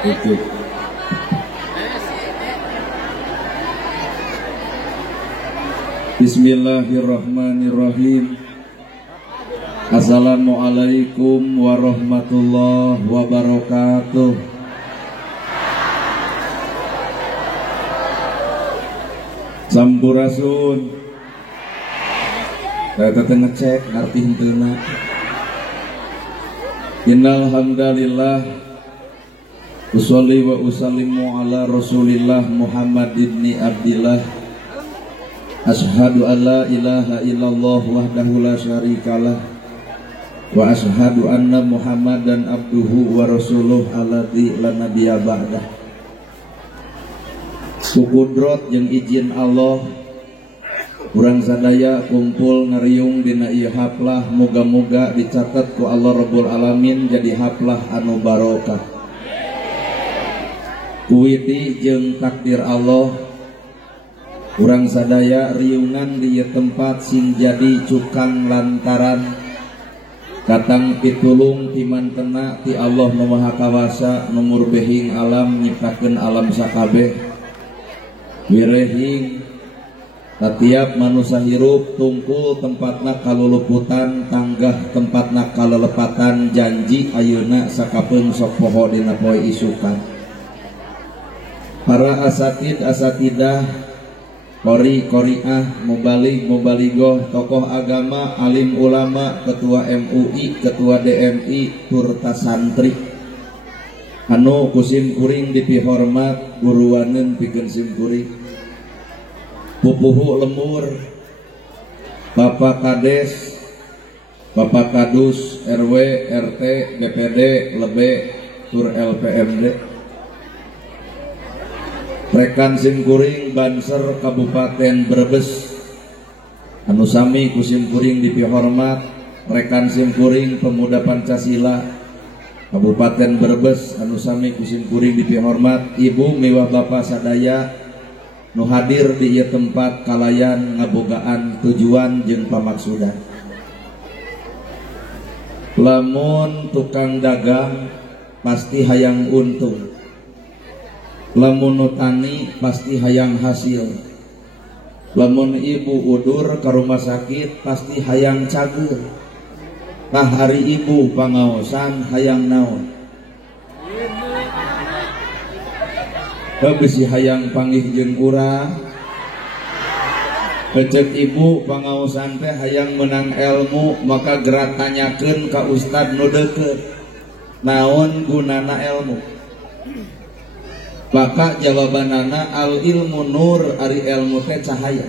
Itu. Bismillahirrahmanirrahim. Assalamualaikum warahmatullahi wabarakatuh. Sampurasun. Saya teteh ngecek ngarti henteu. Innal hamdalillah usolli wa usallimu ala Rasulillah Muhammad ibni Abdillah. Ashhadu an la ilaha illallah wahdahu la syarikalah wa ashhadu anna Muhammadan abduhu wa rasuluh alladzi la nabiyya ba'dah. Kukudrot jeung izin Allah urang sadaya kumpul ngariung dina ieu haflah, moga-moga dicatat ku Allah Rabbul Alamin jadi haflah anu barokah. Kuwiti jeung takdir Allah urang sadaya riungan di tempat sing jadi cukang lantaran katang pitulung timantena ti Allah nu Maha Kawasa nu murbehing alam nyiptakeun alam sakabeh wirehing setiap manusia hirup tungkul tempatna kaluluputan tanggah tempatna kalelepatan janji ayeuna sakapeung sok poho dina poe isukan. Para asatid asatidah Qori, Qoriah, Mubalig, Mubaligoh, tokoh agama, alim ulama, ketua MUI, ketua DMI, turta santri anu kusim kuring dipihormat guruaneun pikeun sim kuring pupuhu lemur Bapak Kades, Bapak Kadus, RW, RT, BPD, Lebe, tur LPMD, rekan simkuring Banser Kabupaten Brebes anu sami ku simkuring dipihormat, rekan simkuring Pemuda Pancasila Kabupaten Brebes anu sami ku simkuring dipihormat, ibu miwah bapak sadaya nu hadir di ieu tempat kalayan ngabogaan tujuan jeung pamaksudan. Lamun tukang dagang pasti hayang untung, lamun tani pasti hayang hasil, lamun ibu udur ke rumah sakit pasti hayang cager, nah hari ibu pangaosan hayang naon, bisi hayang panggih jeung urang, pecek ibu pangaosan teh hayang menang ilmu maka gerak tanyakeun ka ustad nu deukeut naon gunana ilmu. Maka jawabanana al ilmu nur, ari ilmu teh cahaya.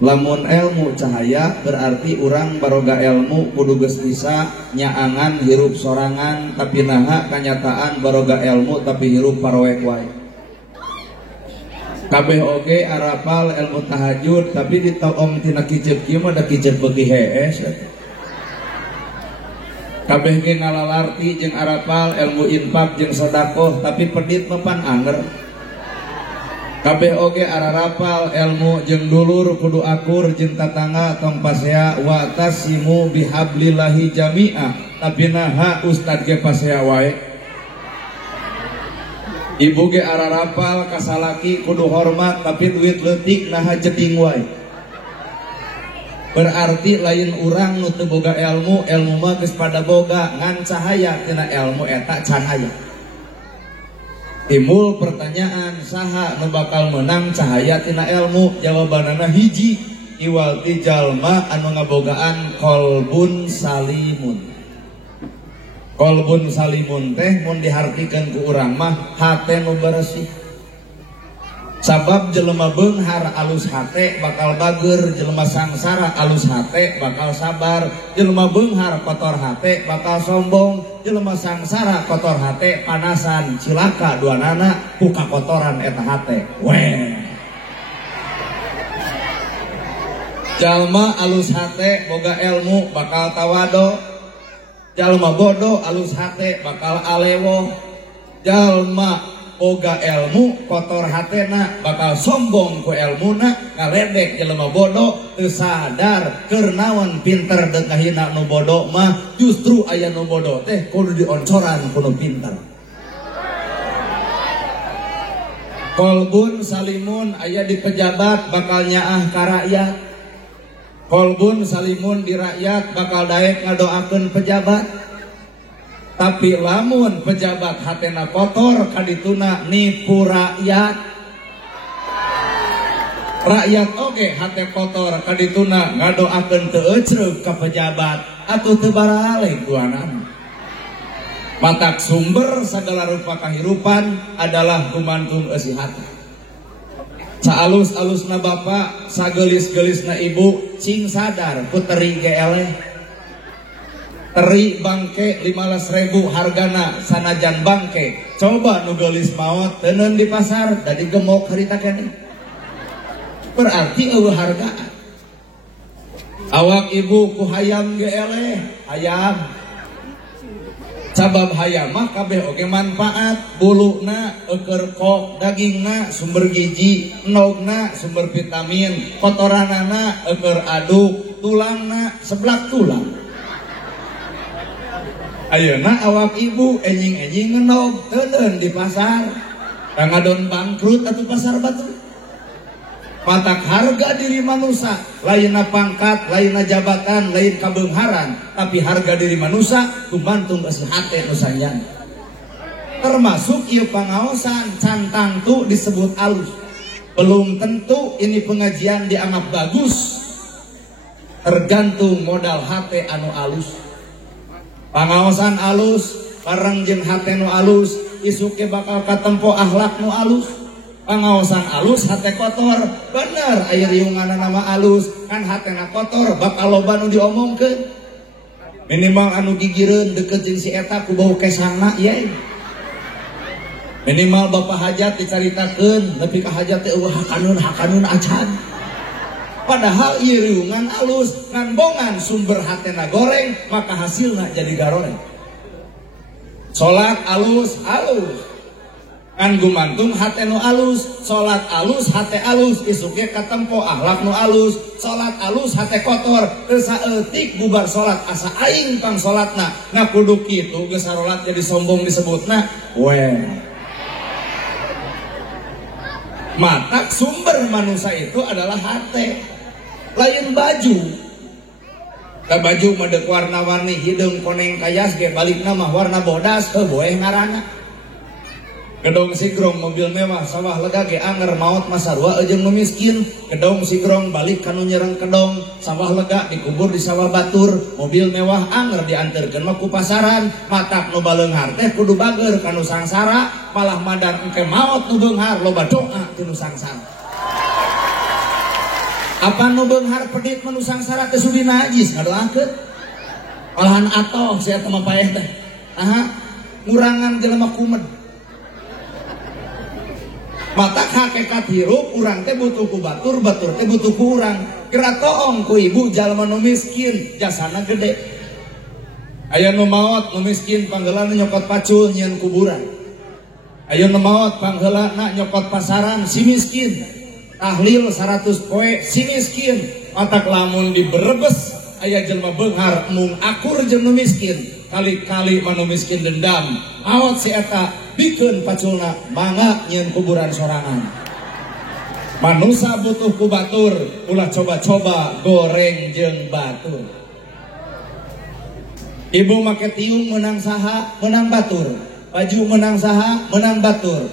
Lamun ilmu cahaya berarti urang baroga ilmu kudu geus bisa nyaangan hirup sorangan, tapi naha kanyataan baroga ilmu tapi hirup paroek wae. Kabeh oge arapal ilmu tahajud tapi ditaom tina kicep kieu mah da kicep beuki hees. Kabeh ge ngalalarti jeung arapal ilmu infak jeung sedekah tapi pedit mepan anger. Kabeh oge ararapal ilmu jeung dulur kudu akur jeung tatangga tong pasea wa tasimu bihablillahi jami'a tapi naha ustad ge pasea wae. Ibu ge ararapal kasalaki kudu hormat tapi duit leutik naha jeding wae. Berarti lain urang nu teu boga ilmu, ilmu mah geus pada boga ngan cahaya tina ilmu eta cahaya. Timbul pertanyaan saha nu bakal menang cahaya tina ilmu? Jawabanana hiji, iwalti jalma anu ngabogaan qalbun salimun. Qalbun salimun teh mun dihartikeun ku urang mah hate nu bersih. Sabab jelema beunghar alus hate bakal bager, jelema sangsara alus hate bakal sabar, jelema beunghar kotor hate bakal sombong, jelema sangsara kotor hate panasan cilaka duanana ku kakotoran eta hate. Weh. Jalma alus hate boga ilmu bakal tawado, jalma bodoh alus hate bakal alewo, jalma boga ilmu kotor hatena bakal sombong ku ilmuna, ngaledek jelema bodoh teu sadar keur naon pinter deuk kahina nu bodoh mah justru aya nu bodoh teh kudu dioncoran ku nu pinter. Kolbun salimun aya di pejabat bakal nyaah ka rakyat. Kolbun salimun di rakyat bakal daek ngadoakeun pejabat. Tapi lamun pejabat hatena kotor kadituna nipu rakyat. Rakyat oge hate kotor kadituna ngadoakeun teu ecreug ka pejabat atuh teu barale duanana. Matak sumber segala rupa kahirupan adalah gumantung eusi hati. Saalus-alusna bapak, sagelis-gelisna ibu, cing sadar ku teri ge eleh. Teri bangke 15.000 hargana sanajan bangke. Coba nu geulis maot teuneun di pasar da digemok harita keneh. Berarti eueuh hargaan. Awak ibu ku hayam ge eleh, hayam. Sabab hayam mah kabeh oge manfaat, buluna eukeur kok, dagingna sumber gizi, endogna sumber vitamin, kotoranana eukeur aduk, tulangna seblak tulang. Ayeuna awak ibu enjing-enjing ngenog teuleun di pasar. Kangadon bangkrut atuh pasar batu. Matak harga diri manusia, lainna pangkat, lainna jabatan, lain kabeungharan, tapi harga diri manusia gumantung eusi hate nu sanjang. Termasuk ieu pangaosan cantang tu disebut alus. Belum tentu ini pengajian dianggap bagus. Tergantung modal hate anu alus. Pangaosan alus bareng jeung hate nu alus, isuke bakal katempo akhlak nu alus. Pangaosan alus hate kotor, bener aya riunganna nama alus, kan hatena kotor bakal loba nu diomongkeun. Minimal anu gigireun deukeut jeung si eta ku bau kesangna ye. Minimal bapak hajat dicaritakeun, nepi ka hajat teh eueuh hakanun acan. Padahal ieu riungan alus ngan bongan sumber hatena goreng, maka hasilna jadi garoreng. Salat alus. Kan gumantung hate nu alus, salat alus, hate alus, isuke katempo akhlak nu alus. Salat alus, hate kotor, teu saeutik bubar salat asa aing pang salatna. Nah kudu kitu geus salat jadi sombong disebutna. Matak sumber manusia itu adalah hate, lain baju. Da baju medek warna-warni hideung koneng kayas ge balikna mah warna bodas teu boeh ngaranna. Gedong sigrong mobil mewah sawah lega ge anger maot masarua jeung nu miskin. Gedong sigrong balik kanu nyereng kedong sawah lega dikubur di sawah batur. Mobil mewah anger dianterkeun mah ku pasaran. Matak nu baleunghar teh kudu bager kanu sangsara, malah madan engke maot nu beunghar loba doa ti nu sangsara. Apa nu beunghar pedit mah nu sangsara teh sudi najis ngadoakeun. Malahan atoh sia teh mah paeh teh. Ngurangan jelema kumed. Matak hakikat hirup urang teh butuh ku batur, batur teh butuh ku urang. Kira toong ku ibu jalma nu miskin jasana gede. Aya nu maot nu miskin panggeulana nyokot pacul nyieun kuburan. Aya nu maot panggeulana nyokot pasaran si miskin. Tahlil 100 poe si miskin. Matak lamun di Brebes aya jelema beunghar mung akur jeung nu miskin. Kali-kali manu miskin dendam awat si eta bikeun paculna mangga nyieun kuburan sorangan. Manusia butuh ku batur, ulah coba-coba goreng jeung batur. Ibu make tiung menang saha, menang batur. Baju menang saha, menang batur.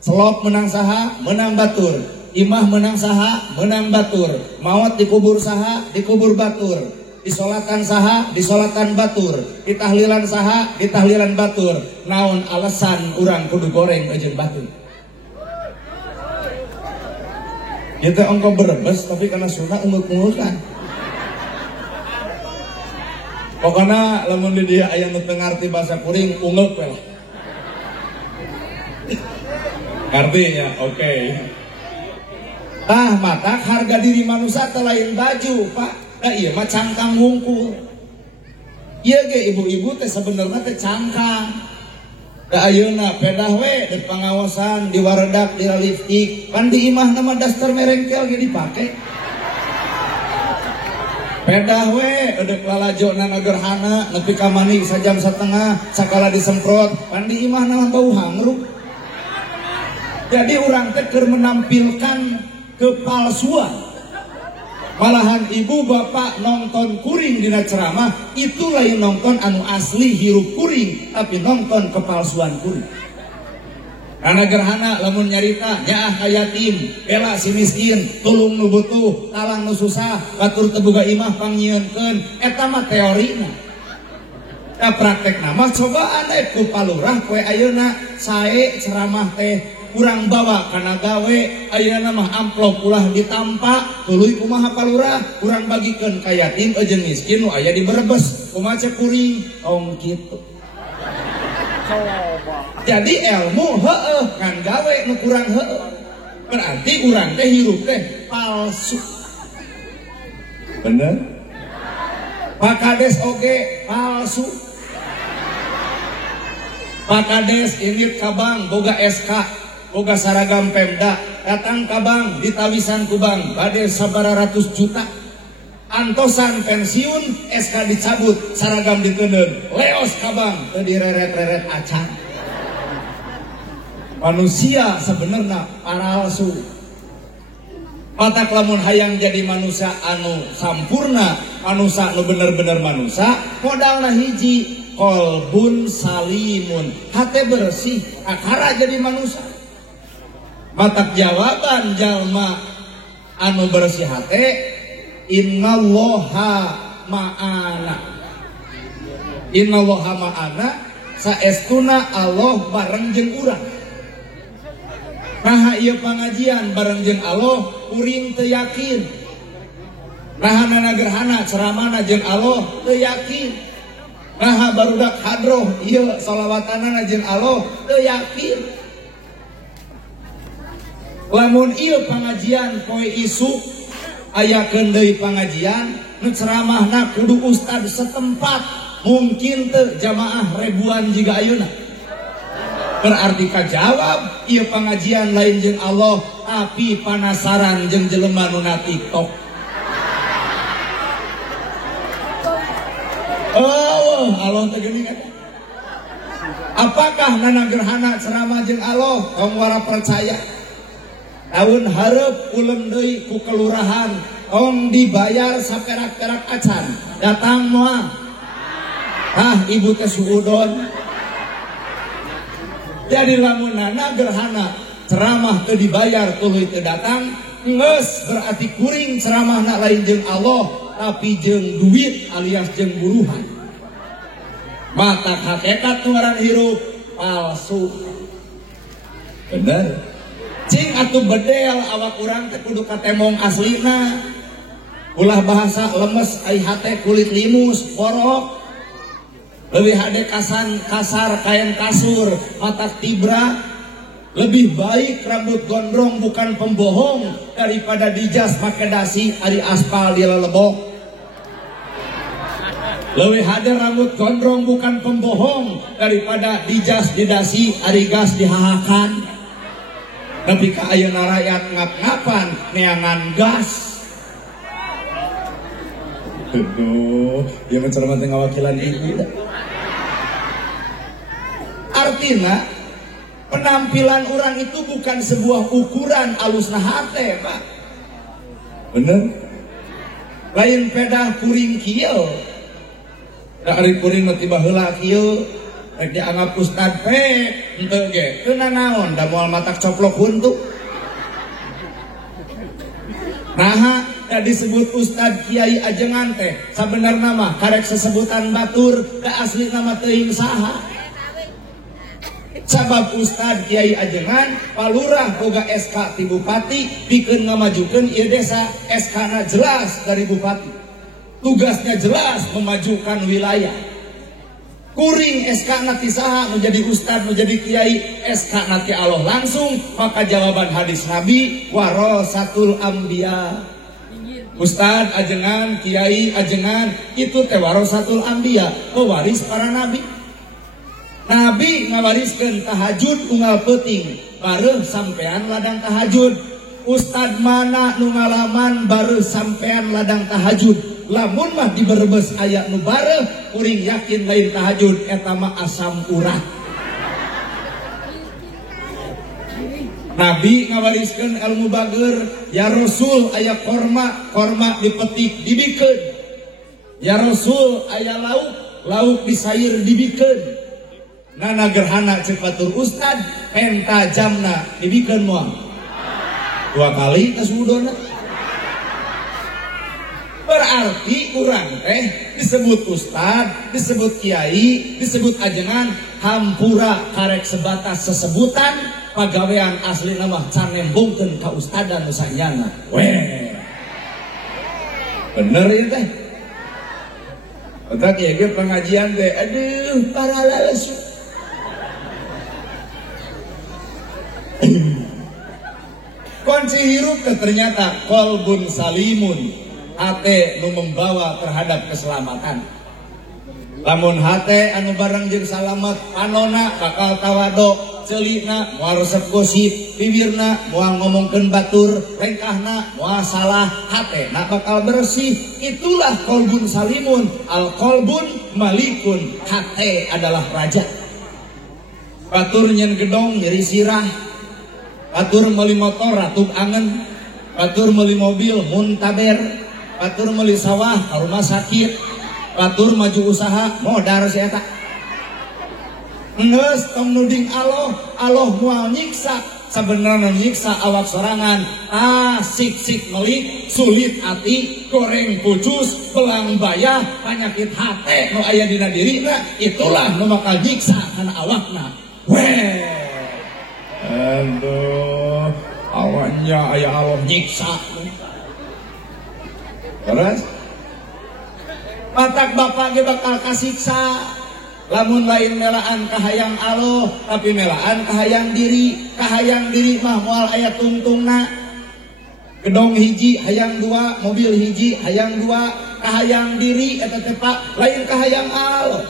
Selop menang saha, menang batur. Imah menang saha, menang batur. Maot dikubur saha, dikubur batur. Disolatan saha, disolatan batur. Ditahlilan saha, ditahlilan batur. Naon alasan urang kudu goreng jeung batur? Ieu teh ongko Brebes tapi kana Sunda ungeuk-ungeuk kan. Pokona lamun di dieu aya nu teu ngarti basa kuring ungeuk we lah. Artinya oke. Matak harga diri manusia teh lain baju, Pak. Iya mah cangkang wungkul. Iya ge ibu-ibu teh sebenarnya teh cangkang. Da ayeuna pedah we di pengawasan, di waredak, di liftik, pan di imah nama daster merengkel ge dipake. Pedah we edek lalajona nagerhana nepi ka mani sajam setengah sakala disemprot, pan di imah nama bau hangruk. Jadi orang teh keur menampilkan kepalsuan. Malahan ibu bapak nonton kuring dina ceramah itu lain nonton anu asli hirup kuring, tapi nonton kepalsuan kuring. Karena gerhana lamun nyarita nyaah ka yatim, bela si miskin, tulung nu butuh, talang nu susah, batur teu boga imah pangyieunkeun, eta mah teorina. Da praktekna mah cobaan ku palurah poe ayeuna sae ceramah teh urang bawa kana gawe, ayeuna mah amplop ulah ditampa, tuluy kumaha palurah, urang bagikeun ka yatim jeung miskin nu aya di Brebes, kumaha cek kuring, tong kitu. Jadi ilmu heueuh kan gawe nu kurang heueuh. Berarti urang teh hirup teh palsu. Bener? Pak Kades oge palsu. Pak Kades ingit ka bank boga SK, boga saragam Pemda, datang ka bank ditawisan ku bank bade sabaratus juta. Antosan pensiun SK dicabut, saragam dikeundeun, leos ka bank teu direret-reret acan. Manusia sebenarnya palsu. Matak lamun hayang jadi manusia anu sampurna, manusia anu bener-bener manusia, modalna hiji, kolbun salimun, hate bersih, akara jadi manusia. Matak jawaban jalma anu bersih hate, innallaha ma'ana. Innallaha ma'ana, saestuna Allah bareng jeung urang. Nah ieu pangajian bareng jeung Allah uring teu yakin. Nah gerhana ceramahna jeung Allah teu yakin. Nah barudak hadroh ieu shalawatana jeung Allah teu yakin. Lamun ieu pangajian poe isuk ayakeun deui pangajian nu ceramahna kudu ustad setempat, mungkin teu jamaah ribuan jiga ayeuna. Berarti kajawab ieu pangajian lain jeung Allah, tapi panasaran jeung jelema nu na TikTok. Oh, Allah teh geuning eta. Apakah nana gerhana ceramah jeung Allah tong wara percaya? Tahun hareup ulem deui ku kelurahan, tong dibayar saperak-perak acan. Datang moal. Ibu teh suudon. Jadi lamunana gerhana ceramah teu dibayar tuluy teu datang, geus berarti kuring ceramahna lain jeung Allah, tapi jeung duit alias jeung buruhan. Mata hakikat nu ngaran hirup palsu. Bener. Cing atuh bedel awak urang teh kudu katemong aslina. Ulah bahasa lemes ai hate kulit limus, borok. Lebih hade kasar kain kasur, mata tibra. Lebih baik rambut gondrong bukan pembohong daripada dijas pakai dasi ari aspal di lelebok. Lebih hade rambut gondrong bukan pembohong daripada dijas didasi ari gas dihahakan. Tapi ka ayeuna rakyat ngap-ngapan neangan gas. Aduh, dia mencermati ngawakilan ibu. Artinya penampilan orang itu bukan sebuah ukuran alusna hate, Pak. Bener? Lain pedah kuring kieu. Da ari kuring mah tiba heula kieu, rek dianggap ustad henteu ge. Teu nanaon da moal matak coplok huntu. Nah, da disebut ustad kiai ajengan teh sabenerna mah karek sesebutan batur, da asli nama teuing saha. Sabab ustad kiai ajengan palurah boga SK ti bupati pikeun ngamajukeun ieu desa, SK-na jelas dari bupati. Tugasnya jelas memajukan wilayah. Kuring SK-na ti saha menjadi ustad menjadi kiai, SK-na ti Allah langsung, maka jawaban hadis Nabi warasatul anbiya. Ustad ajengan, kiai ajengan itu teh warasatul anbiya, pewaris para nabi. Nabi ngawariskeun tahajud unggal peuting, bareuh sampean ladang tahajud. Ustad mana nu ngalaman bareuh sampean ladang tahajud? Lamun mah di Brebes aya nu bareuh, kuring yakin lain tahajud eta mah asam urat. Nabi ngawariskeun ilmu bager. Ya Rasul aya korma dipetik dibikeun. Ya Rasul aya lauk disayur dibikeun. Nana gerhana cek batur ustad penta jamna dibikeun moal 2 kali kasudona. Berarti urang teh disebut ustad, disebut kiai, disebut ajengan hampura karek sebatas sesebutan pagawean asli nama can nembungkeun ka ustadan nu sanjana. Weh. Bener ya teh. Otak ya ge pengajian teh aduh para lalasu. Kunci hirup ternyata kolbun salimun, hate nu membawa terhadap keselamatan. Lamun hate anu bareng jeung salamet panona bakal tawadok, ceulina moal resep gosip, bibirna moal ngomongkeun batur, lengkahna moal salah, hatena bakal bersih. Itulah kolbun salimun. Al kolbun malikun, hate adalah raja. Batur nyen gedong nyeri sirah, batur meuli motor ratug angen, batur meuli mobil muntaber, batur meuli sawah ka rumah sakit, batur maju usaha modar si eta. Ngeus tong nuding Allah moal nyiksa, sabenerna nyiksa awak sorangan. Sik meuli sulit ati, goreng pucus, belang bayah, panyakit hate nu aya dina dirina, itulah nu bakal nyiksa kana awakna. Weh. Aduh, awaknya aya Allah nyiksa. Terus matak bapak ge bakal kasiksa. Lamun lain melaan kahayang Allah, tapi melaan kahayang diri. Kahayang diri mah moal aya tungtungna. Gedong hiji hayang 2, mobil hiji hayang 2. Kahayang diri eta teh Pak, lain kahayang Allah.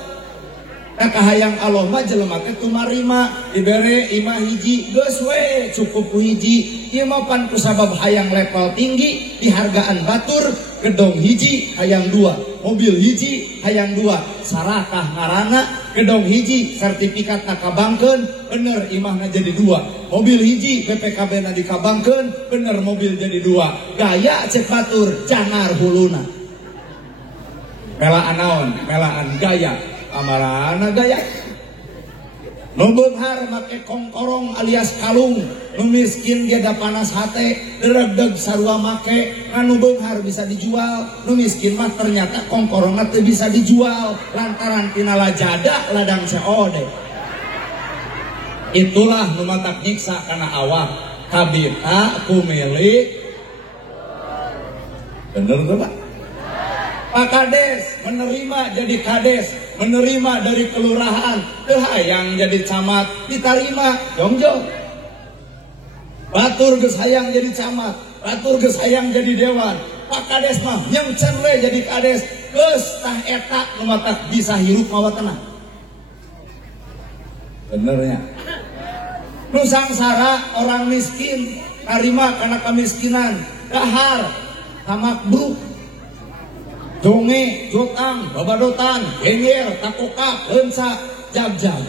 Kahayang Allah mah jelema teh tumarima, dibere imah hiji geus we cukup ku hiji. Ieu mah pan kusabab hayang level tinggi, dihargaan batur. Gedong hiji hayang 2, mobil hiji hayang 2, sarakah ngaranna. Gedong hiji sertifikat nakabangkeun, bener imahna jadi 2. Mobil hiji BPKB na dikabangkeun, bener mobil jadi 2. Gaya cek batur jangar huluna. Melaan naon? Melaan gaya. Amarana gaya. Nu beunghar make kongkorong alias kalung, nu miskin geda panas hate, deregdeg sarua make. Anu beunghar bisa dijual, nu miskin mah ternyata kongkorongna teu bisa dijual lantaran tina lajada ladang COD. Itulah nu matak nyiksa kana awak. Kabita ku milik. Bener tuh Pak? Pak Kades menerima jadi Kades, menerima dari kelurahan, hayang jadi camat, diterima jongjong. Batur geus hayang jadi camat, batur geus hayang jadi dewan. Pak Kades mah nyengcen we jadi Kades, geus tah eta nu matak bisa hirup mawa tenang. Benernya. Nu sangsara orang miskin, narima karena kemiskinan, dahar, tamakbruk. Donge, jotang, babadotan, genger, takoka, lensa, jag-jag.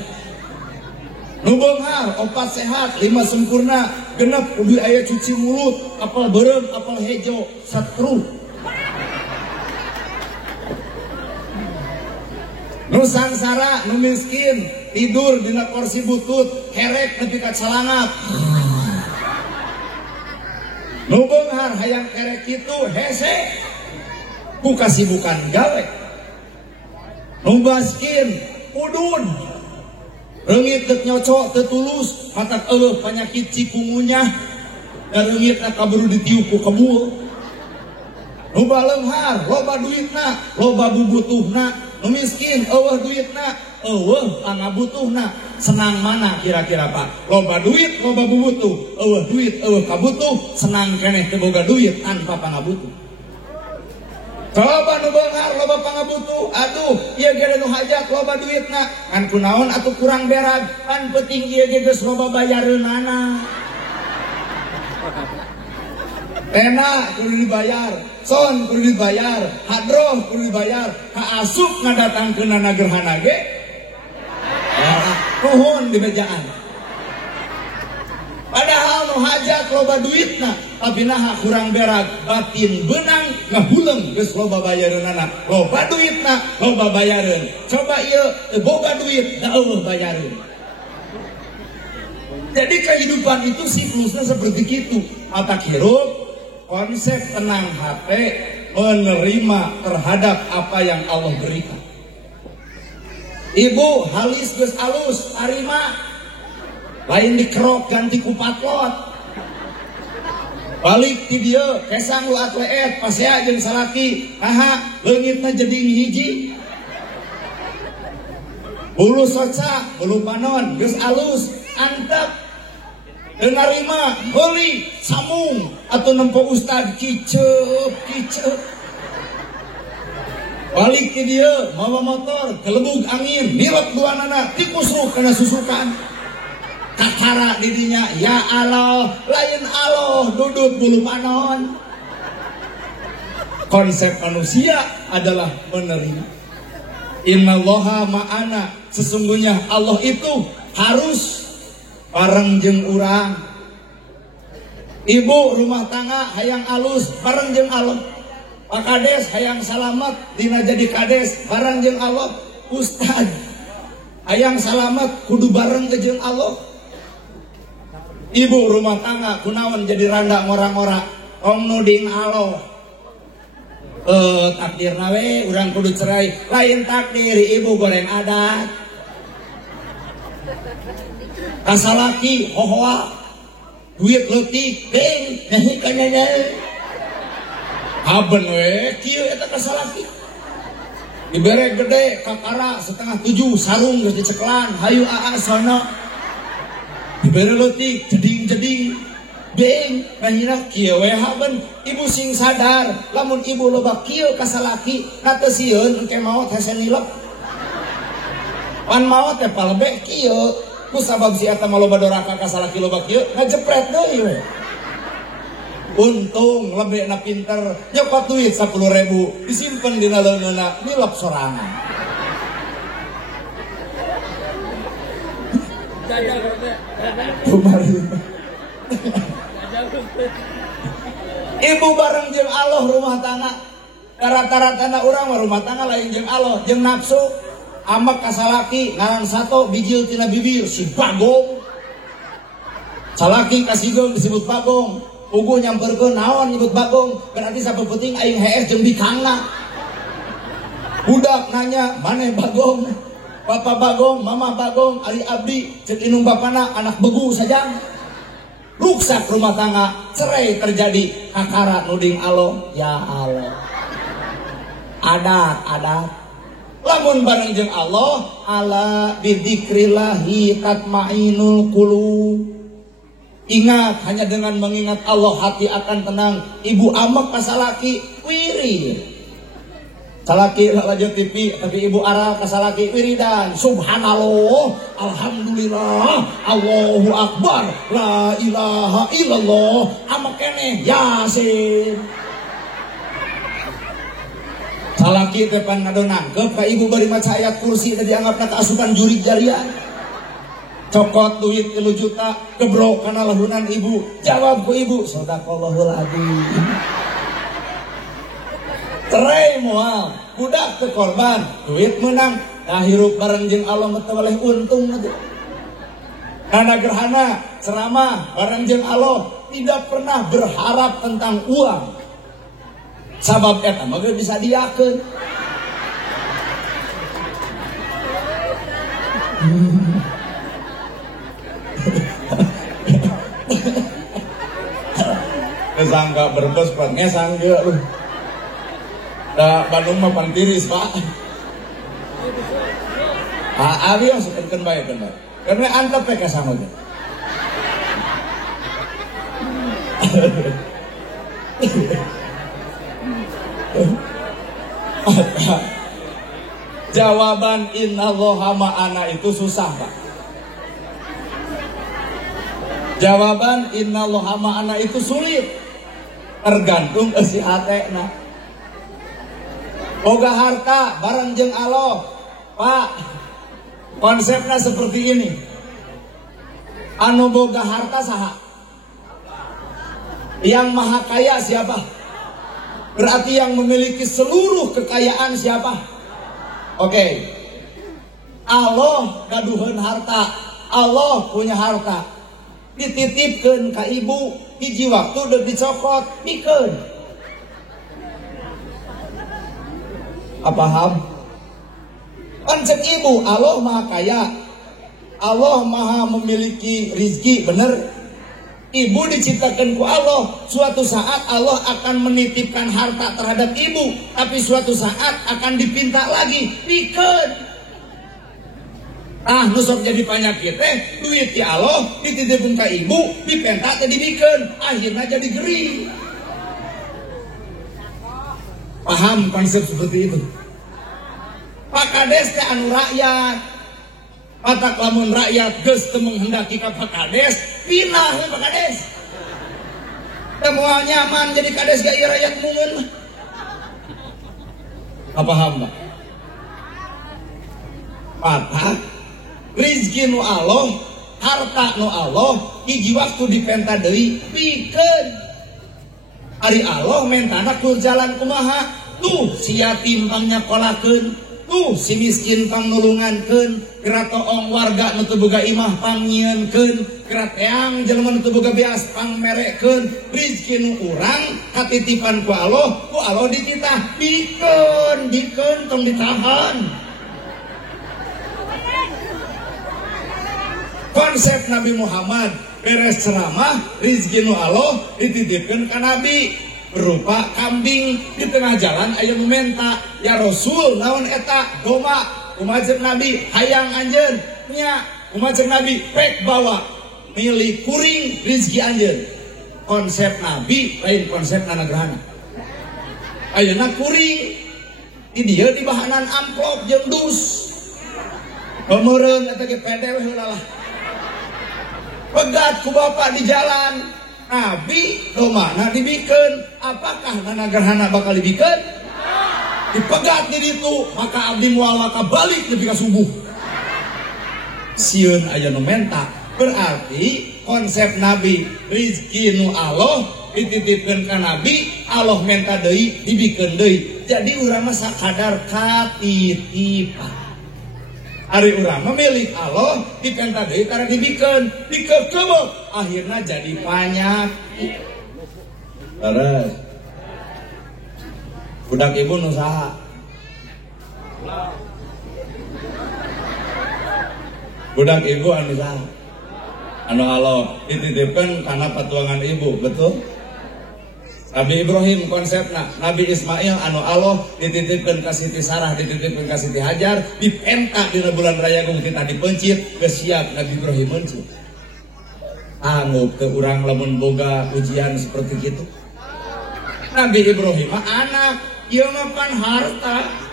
Nu beunghar, 4 sehat, 5 sempurna, genep kudu aya cuci mulut, apel beureum, apel hejo, satru. Nu sangsara, nu miskin, tidur dina kursi butut, herek nepi ka calangat. Nu beunghar hayang kerek kitu hese. Ku kasibukan gawe. Nu baskin udun, reungit teu nyocok teu tulus, matak eueuh panyakit cikungunya, reungitna kaburu ditiup ku kebul. Nu baleunghar loba duitna, loba bubutuhna. Nu miskin eueuh duitna, eueuh pangabutuhna. Senang mana kira-kira Pak? Loba duit, loba bubutuh. Eueuh duit, eueuh kabutuh, senang keneh teu boga duit tanpa pangabutuh. Coba nu beunghar loba pangabutuh, aduh ieu ge nu hajat loba duitna, kan kunaon atuh kurang berag, kan penting ieu ge geus loba bayareunana. Pena kudu dibayar, son kudu dibayar, hadroh kudu dibayar, kaasup ngadatangkeunana gerhana ge. Ya, nuhun di bejaan. Padahal nu hajat loba duitna tapi naha kurang berak batin benang ngahuleng geus loba bayareunana loba duitna loba bayareun coba ieu boga duit da eueuh bayareun. Jadi kehidupan itu siklusnya seperti itu. Mata hirup konsep tenang hati menerima terhadap apa yang Allah berikan. Ibu halis geus alus tarima lain dikerok ganti ku patlot balik ti dieu kesang lu atleet pasea jeung salaki aha leungitna jeding hiji bulu soca bulu panon geus alus antep denarima heuli samung atau nempo ustad kiceup balik ke dia mawa motor kelebug angin nilep duanana tikusuk kena susukan kakara didinya ya Allah lain Allah duduk bulu panon. Konsep manusia adalah menerima. Innallaha ma'ana, sesungguhnya Allah itu harus bareng jeung urang. Ibu rumah tangga hayang alus bareng jeung Allah. Pak Kades hayang salamet dina jadi kades bareng jeung Allah. Ustad hayang salamet kudu bareng jeung Allah. Ibu rumah tangga kunaon jadi randa ngora-ngora ong nuding Allah. Takdir nawe urang kudu cerai lain takdir ibu goreng adat. Kasalaki hohoa duit leutik deng nyahi kanyanya haben we kieu eta kasalaki dibere gede kakara 6:30 sarung geus diceklan hayu aa sana dibere leutik jeding-jeding deng nahina kieu we haben ibu sing sadar lamun ibu loba kieu kasalaki teu sieun engke maot hese nilep pan maot teh palebe kieu ku sabab si eta mah loba doraka ka salaki loba kieu ngajepret deui we. Untung lebena pinter nyokot duit 10.000 disimpen dina leungeunna nilep sorangan. Ibu bareng jeung Allah rumah tangga. Rata-ratana urang mah rumah tangga lain jeung Allah jeung nafsu. Amak kasalaki ngaran sato bijil tina bibir si bagong salaki kasigong disebut bagong uguh nyamperkeun naon nyebut bagong berarti sapepeting aing hees jeung bikangna budak nanya maneh bagong papa bagong mama bagong ari abdi ceuk inung bapana anak begu sajang ruksak rumah tangga cerai terjadi kakara nuding Allah ya Allah adat lamun bareng jeung Allah ala bidzikrillahi tatmainul qulub. Ingat hanya dengan mengingat Allah hati akan tenang. Ibu amek kasalaki wirid. Salaki lajut TV tapi ibu arah kasalaki wiridan subhanallah alhamdulillah Allahu akbar la ilaha illallah amek keneh yasin. Salaki depan ngadonangkeun ka ibu bari maca ayat kursi tadi dianggapna kaasupan jurig jarian. Cokot duit 3 juta gebrok kana lahunan ibu. Jawab ku ibu, sadaqallahul adzim. Cerai moal, budak teu korban, duit menang, dah hirup bareng jeung Allah mah teu boleh untung na. Kana gerhana ceramah bareng jeung Allah tidak pernah berharap tentang uang. Sabab eta mah bisa diakeun. Kesangka berbes pan ngesang ge lu. Da Bandung mah pan tiris, Pak. Abi masukkeun bae kan. Karena antep we kasang ge. Jawaban innallaha ma'ana itu susah, Pak. Jawaban innallaha ma'ana itu sulit. Tergantung isi hatena. Boga harta bareng jeung Allah, Pak. Konsepnya seperti ini. Anu boga harta saha? Yang maha kaya siapa? Berarti yang memiliki seluruh kekayaan siapa? Oke. Allah gaduhan harta. Allah punya harta. Dititipkeun ka ibu, hiji waktu udah dicokot, pikeun. Apa ham? Pancen ibu, Allah maha kaya. Allah maha memiliki rizki, bener? Ibu diciptakan ku Allah. Suatu saat Allah akan menitipkan harta terhadap ibu, tapi suatu saat akan dipinta lagi, pikeun. Nusok jadi penyakit duit ya Allah dititipkan ke ibu, dipenta teh dibikeun, akhirnya jadi gering. Paham konsep seperti itu? Pak Kades teh anu rakyat. Patak lamun rakyat geus teu menghendaki ka Pak Kades, pindah ke Pak Kades. Teu moal nyaman jadi Kades ga ieu rakyat mungeun. Apa paham, Pak? Patak rizki nu Allah, harta nu Allah, hiji waktu dipenta deui pikeun. Ari Allah mentana kur jalan kumaha? Tuh si yatim pang nyakolakeun, tuh si miskin pang nulungankeun, geura toong warga nu teu boga imah pang nyieunkeun, geura teang jelema nu teu boga beas pang merekeun. Rizki nu urang katitipan ku Allah dititah pikeun tong ditahan. Konsep Nabi Muhammad beres ceramah, rizki nu Allah dititipkan ke Nabi berupa kambing. Di tengah jalan aya nu menta, ya Rasul naon eta? Doma. Umajeng Nabi hayang anjeun nya. Umajeng Nabi pek bawa milih kuring rizki anjeun. Konsep Nabi lain konsep nanagrahana. Ayeuna kuring di dieu di bahanan amplop jeung dus. Pemeureun eta ge pede we heula lah. Pegat ku bapak di jalan, Nabi domana dibikeun. Apakah nanagerhana bakal dibikeun? Dipegat di ditu, maka abdi moal maka balik nepi ka subuh. Sieun aya nu menta. Berarti konsep Nabi rizki nu Allah dititipkeun ka Nabi, Allah menta deui dibikeun deui. Jadi urang mah sakadar katitipan. Ari urang milik Allah dipenta deui karena dibikeun, dikeukeuh akhirna jadi penyakit. Terus budak ibu nu saha? Budak ibu anu saha? Anu Allah dititipkeun kana patuangan ibu, betul? Nabi Ibrahim konsepna, Nabi Ismail anu Allah dititipkeun ka Siti Sarah, dititipkeun ka Siti Hajar, dipenta dina bulan Rayagung kita dipencit, geus siap Nabi Ibrahim mencit. Anggup teu urang lamun boga ujian seperti kitu. Nabi Ibrahim mah anak, ieu mah pan harta.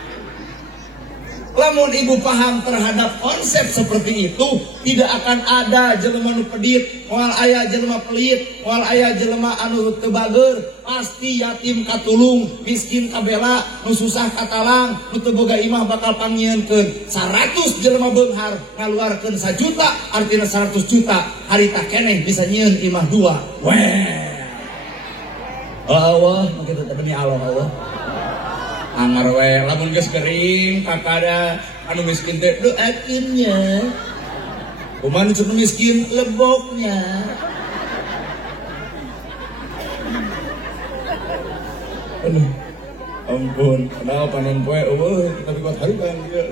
Lamun ibu paham terhadap konsep seperti itu, tidak akan ada jelema nu pedit, moal aya jelema pelit, moal aya jelema anu teu bager, pasti yatim katulung, miskin kabela, nu susah katalang, nu teu boga imah bakal pangnyieunkeun. 100 jelema beunghar ngaluarkeun 1 juta, artina 100 juta, harita keneh bisa nyieun imah 2. Weh. Allah, makitu teh benih Allah. Angar we lamun geus kering kakada anu miskin teh doakeunnya. Kumaha nu miskin leboknya. Aduh. Ampun, kenal panen poe eueuh tapi kuat haripan dia.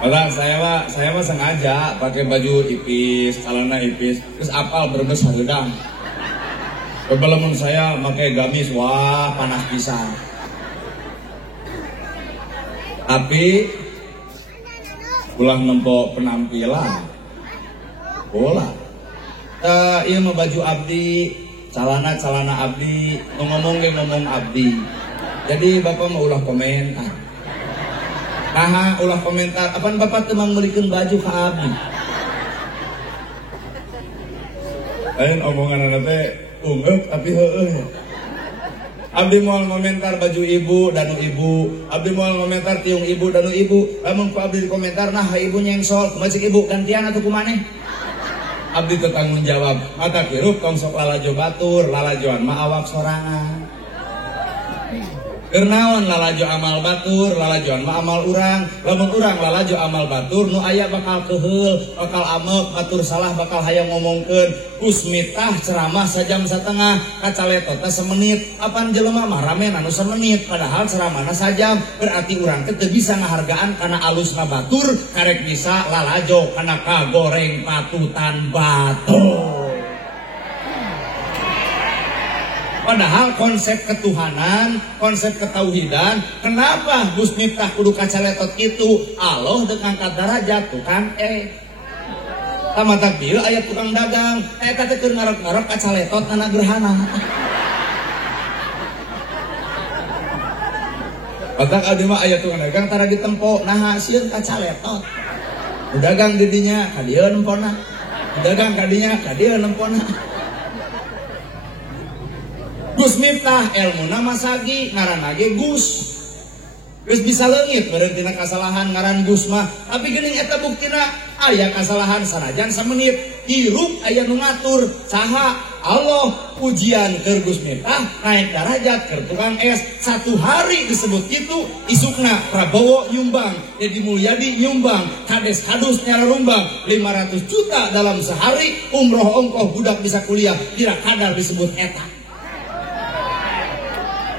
Orang saya mah sengaja pakai baju ipis, celana ipis, terus apal berbes hareudang. Kebelamun saya pakai gamis, wah panas pisan. Tapi ulah nempo penampilan, bola. Iya mah baju abdi, celana abdi, ngomong abdi. Jadi bapak mau ulah komen, ulah komentar. Apaan bapak temang belikan baju ke abdi? Lain omongan anak teh ungep tapi heueuh. Abdi moal komentar baju ibu danu ibu, abdi moal komentar tiung ibu danu ibu. Lamun ku abdi komentar nah ibu nyengsol, kumaha cik ibu gantian atuh kumaneh? Abdi teu tanggung jawab. Mata kirup tong sok lalajo batur, lalajoan mah awak sorangan. Keur naon lalajo amal batur, lalajoan mah amal urang. Lamun urang lalajo amal batur, nu aya bakal keheul, bakal amek, batur salah bakal hayang ngomongkeun. Kusmitah ceramah sajam satengah, kacaletot teh semenit. Apaan jelema mah ramen anu semenit, padahal ceramahna sajam. Berarti urang teh teu bisa ngahargaan kana alusna batur, karek bisa lalajo kana kagoreng patutan batur. Padahal konsep ketuhanan, konsep ketauhidan, kenapa Gus Miftah kudu kacaletot itu? Allah dengan angkat derajat tukang Tama takbir ayat tukang dagang, kata keur ngarep-ngarep kacaletot kana gerhana. Batak adi mah ayat tukang dagang tara ditempo, nah sieun kacaletot. Dagang didinya ka dieu nempona. Dagang kadinya ka dieu nempona. Gus Miftah elmuna masagi ngaran ge Gus. Geus bisa leungit beureun tina kasalahan ngaran Gus mah. Tapi geuning eta buktina aya kasalahan sanajan samenit. Hirup aya nu ngatur. Saha? Allah ujian keur Gus Miftah naik derajat keur tukang es. Satu hari disebut itu isukna Prabowo nyumbang, Deddy Mulyadi nyumbang, Kades Kadus nyararumbang 500 juta dalam sehari. Umroh ongkoh budak bisa kuliah kira kadar disebut eta.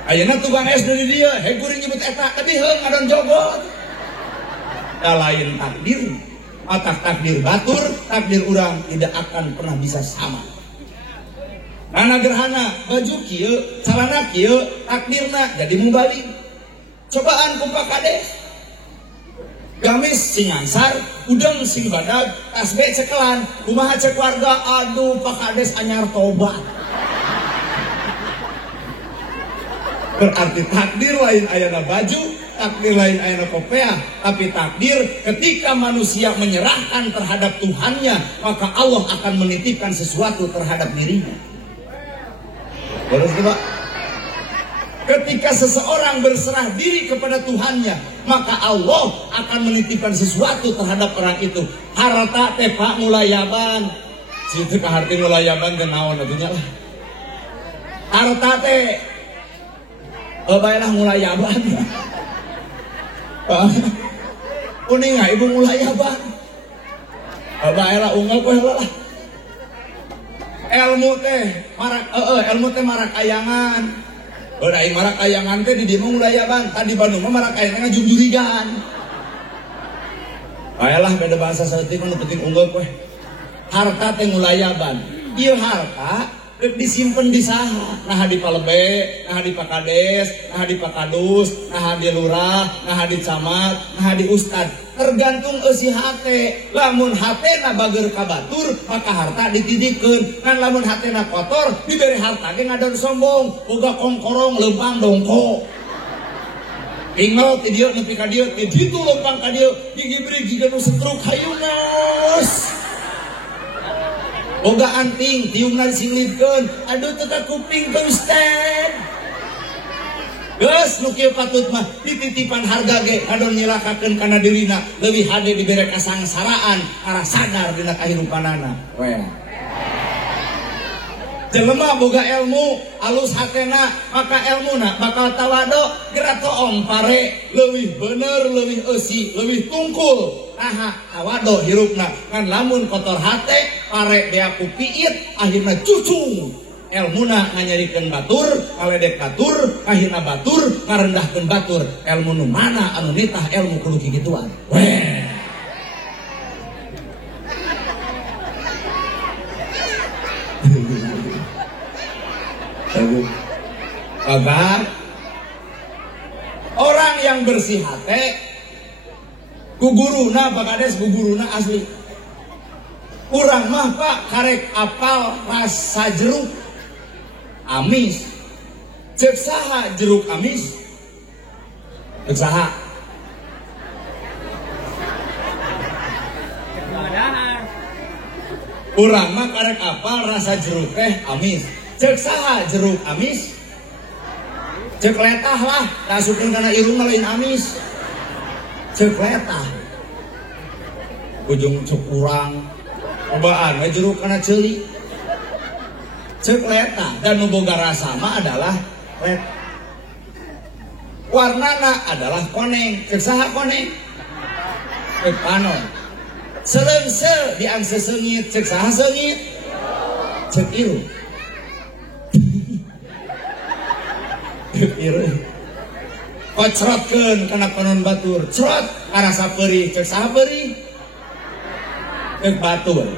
Ayeuna tukang es dari dia, kuring nyebut eta, tapi heung ngadon jogot. Da lain takdir, atak takdir batur, takdir urang tidak akan pernah bisa sama. Karena gerhana, baju kieu, celana kieu, takdirna jadi mubalik. Cobaan ku Pak Kades. Gamis sing ansar, udang sing badag, tasbih cekelan, kumaha cek warga, aduh Pak Kades anyar tobat. Berarti takdir lain ayana baju, takdir lain ayana kopiah, tapi takdir ketika manusia menyerahkan terhadap Tuhannya, maka Allah akan menitipkan sesuatu terhadap dirinya. Boleh coba? Ketika seseorang berserah diri kepada Tuhannya, maka Allah akan menitipkan sesuatu terhadap orang itu. Harta teh Pak mulayaban, situ kaharti mulayaban teh naon atunya lah. Harta teh baiklah mulai yaban. Kuning ibu mulai yaban. Baiklah unggal lah. Ilmu teh marak ayangan. Beurai marak ayangan teh di dieu mulai yaban. Tadi Bandung mah marak ayangan junjurigan. Baiklah beda bahasa saeutik nu penting unggal poe. Harta teh mulai yaban. Ieu harta disimpen di saha, nah di Palebe, nah di Pakades, nah di Pakadus, nah di Lurah, nah di Camat, nah di Ustad. Tergantung eusi hate. Lamun hatena bager ka batur, maka harta ditidikeun. Kan lamun hatena kotor, diberi harta ge ngadon sombong, boga kongkorong leumpang dongko. Ingel ti dieu nepi ka dieu, ti ditu leumpang ka dieu, gigi beri jiga nu setruk hayunas. Boga anting, tiungna disilipkeun. Aduh teka kuping ke Ustad. Geus nu kieu patut mah dititipan harga ge adon nyilakakeun kana dirina, leuwih hade dibere kasangsaraan ara sadar dina kahirupanana. Jelema boga ilmu alus hatena, maka ilmuna bakal tawado geura toong pare, leuwih bener, leuwih eusi, leuwih tungkul. Aha tawado hirupna. Kan lamun kotor hate, pare beaku piit, akhirna cucung. Ilmuna nganyarikeun batur, kaledek batur, kahina batur, ngarendahkeun batur. Ilmu nu mana anu nitah ilmu kudu kigituan. Weh. Maka orang yang bersih hati, guguruna Pak Kades, guguruna asli. Urang mah Pak karek apal rasa jeruk amis. Cek saha jeruk amis? Cek saha? Urang mah karek apal rasa jeruk teh amis. Cek saha jeruk amis? Cek letah lah, rasukin karena irung lain amis. Cek letah. Ujung cek kurang, cobaan, jeruk karena celi. Cek letah dan memboga rasa mah adalah letah. Warnana adalah koneng, cek saha koneng? Cek panon. Selengse diangse sengit, cek saha sengit? Cek irung. Cek irung. Kocrotkeun kana panon batur, crot karasa peurih, cek saha peurih? Cek batur.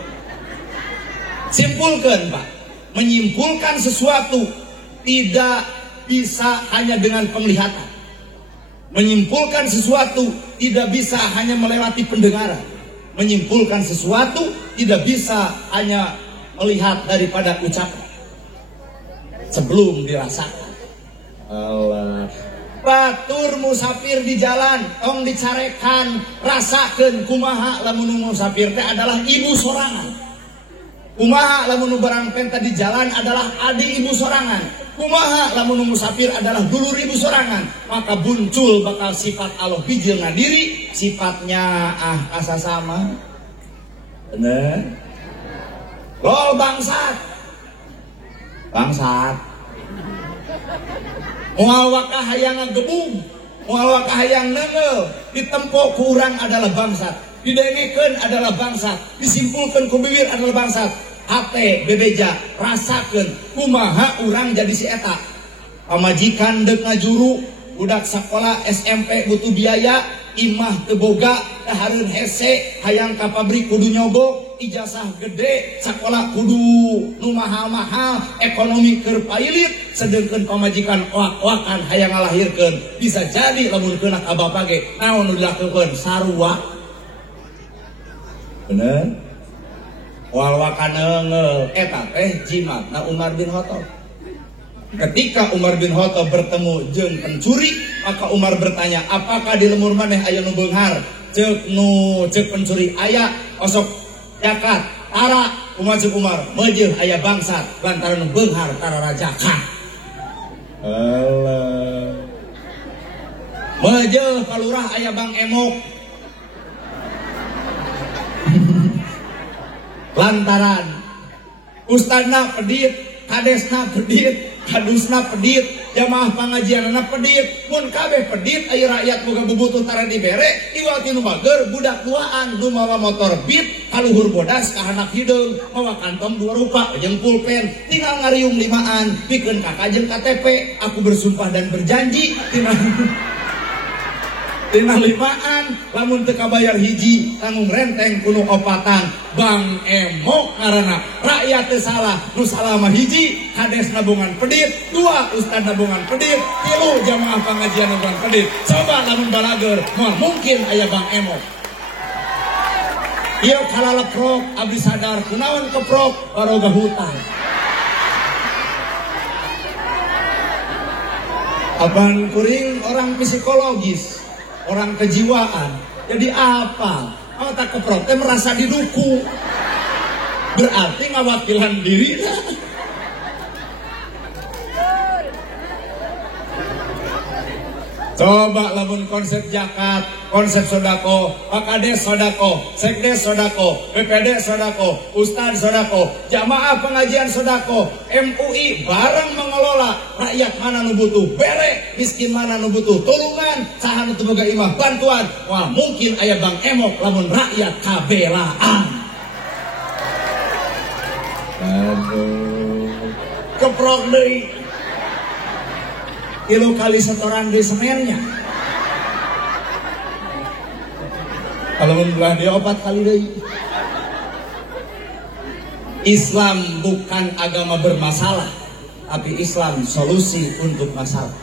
Simpulkeun Pak, menyimpulkan sesuatu tidak bisa hanya dengan penglihatan. Menyimpulkan sesuatu tidak bisa hanya melewati pendengaran. Menyimpulkan sesuatu tidak bisa hanya melihat daripada ucapan sebelum dirasakan. Allah. Batur musafir di jalan tong dicarekan rasakeun kumaha lamun musafir teh adalah ibu sorangan. Kumaha lamun barang penta di jalan adalah adik ibu sorangan. Kumaha lamun musafir adalah dulur ibu sorangan. Maka muncul bakal sifat Allah bijil ngadiri, sifatnya asa sama. Bener? Lol bangsat. Bangsat. Moal wakah hayang ngegebung, moal wakah hayang neungel, ditempo ku urang adalah bangsat. Didengekeun adalah bangsat, disimpulkeun ku bibir adalah bangsat. Hate bebeja rasakeun kumaha urang jadi si eta. Pamajikan deuk ngajuru, budak sekolah SMP butuh biaya, imah teu boga, dahareun hese, hayang ka pabrik kudu nyogok, ijazah gede, sekolah kudu nu mahal-mahal, ekonomi keur pailit, sedengkeun pamajikan oak-oakan hayang ngalahirkeun. Bisa jadi lamun keunak ka bapa ge naon nu dilakukeun sarua. Bener? Wal wakanenge eta teh jimatna Umar bin Khattab. Ketika Umar bin Khattab bertemu jeung pencuri, maka Umar bertanya, apakah di lemur maneh aya nu beunghar? Cek pencuri aya, osok jakat tara. Umar cek Umar, meujeul aya bangsat lantaran nu beunghar tara rajakan. Allah. Meujeul kalurah aya Bang Emok. Lantaran ustadna pedit, kadesna pedit, kadusna pedit, jamaah pangajianna pedit, mun kabeh pedit aya rakyat boga bubutuh tara dibere, iwal tinu mager budak duaan nu mawa motor Beat kaluhur bodas ka anak hideung, mawa kantong dua rupa jeung pulpen, tinggal ngariung limaan, pikeun kakak jeung KTP, aku bersumpah dan berjanji tina limaan lamun teu kabayar hiji tanggung renteng kuno opatan. Bang Emok ngaranna, rakyat teu salah, nu salah mah hiji kades nabungan pedit, dua ustad nabungan pedit, tilu jamaah pengajian nabungan pedit. Coba lamun balager moal mungkin aya Bang Emok. Ieu kalaleprok abdi sadar kunaon keprok baroga hutan. Abang kuring orang psikologis, orang kejiwaan. Jadi apa? Oh tak keprok teh merasa diduku. Berarti ngawakilan diri. Coba lamun konsep zakat, konsep sodako, Pakades sodako, Sekdes sodako, PPD sodako, Ustad sodako, jamaah pengajian sodako, MUI bareng mengelola. Rakyat mana nu butuh bere, miskin mana nu butuh tulungan, saha nu teu boga imah bantuan. Wah mungkin aya Bang Emok lamun rakyat kabelaan. Aduh, keprok deui. Kilo kali setoran di semennya. Kalau belah dia 4 kali deh. Islam bukan agama bermasalah, tapi Islam solusi untuk masalah.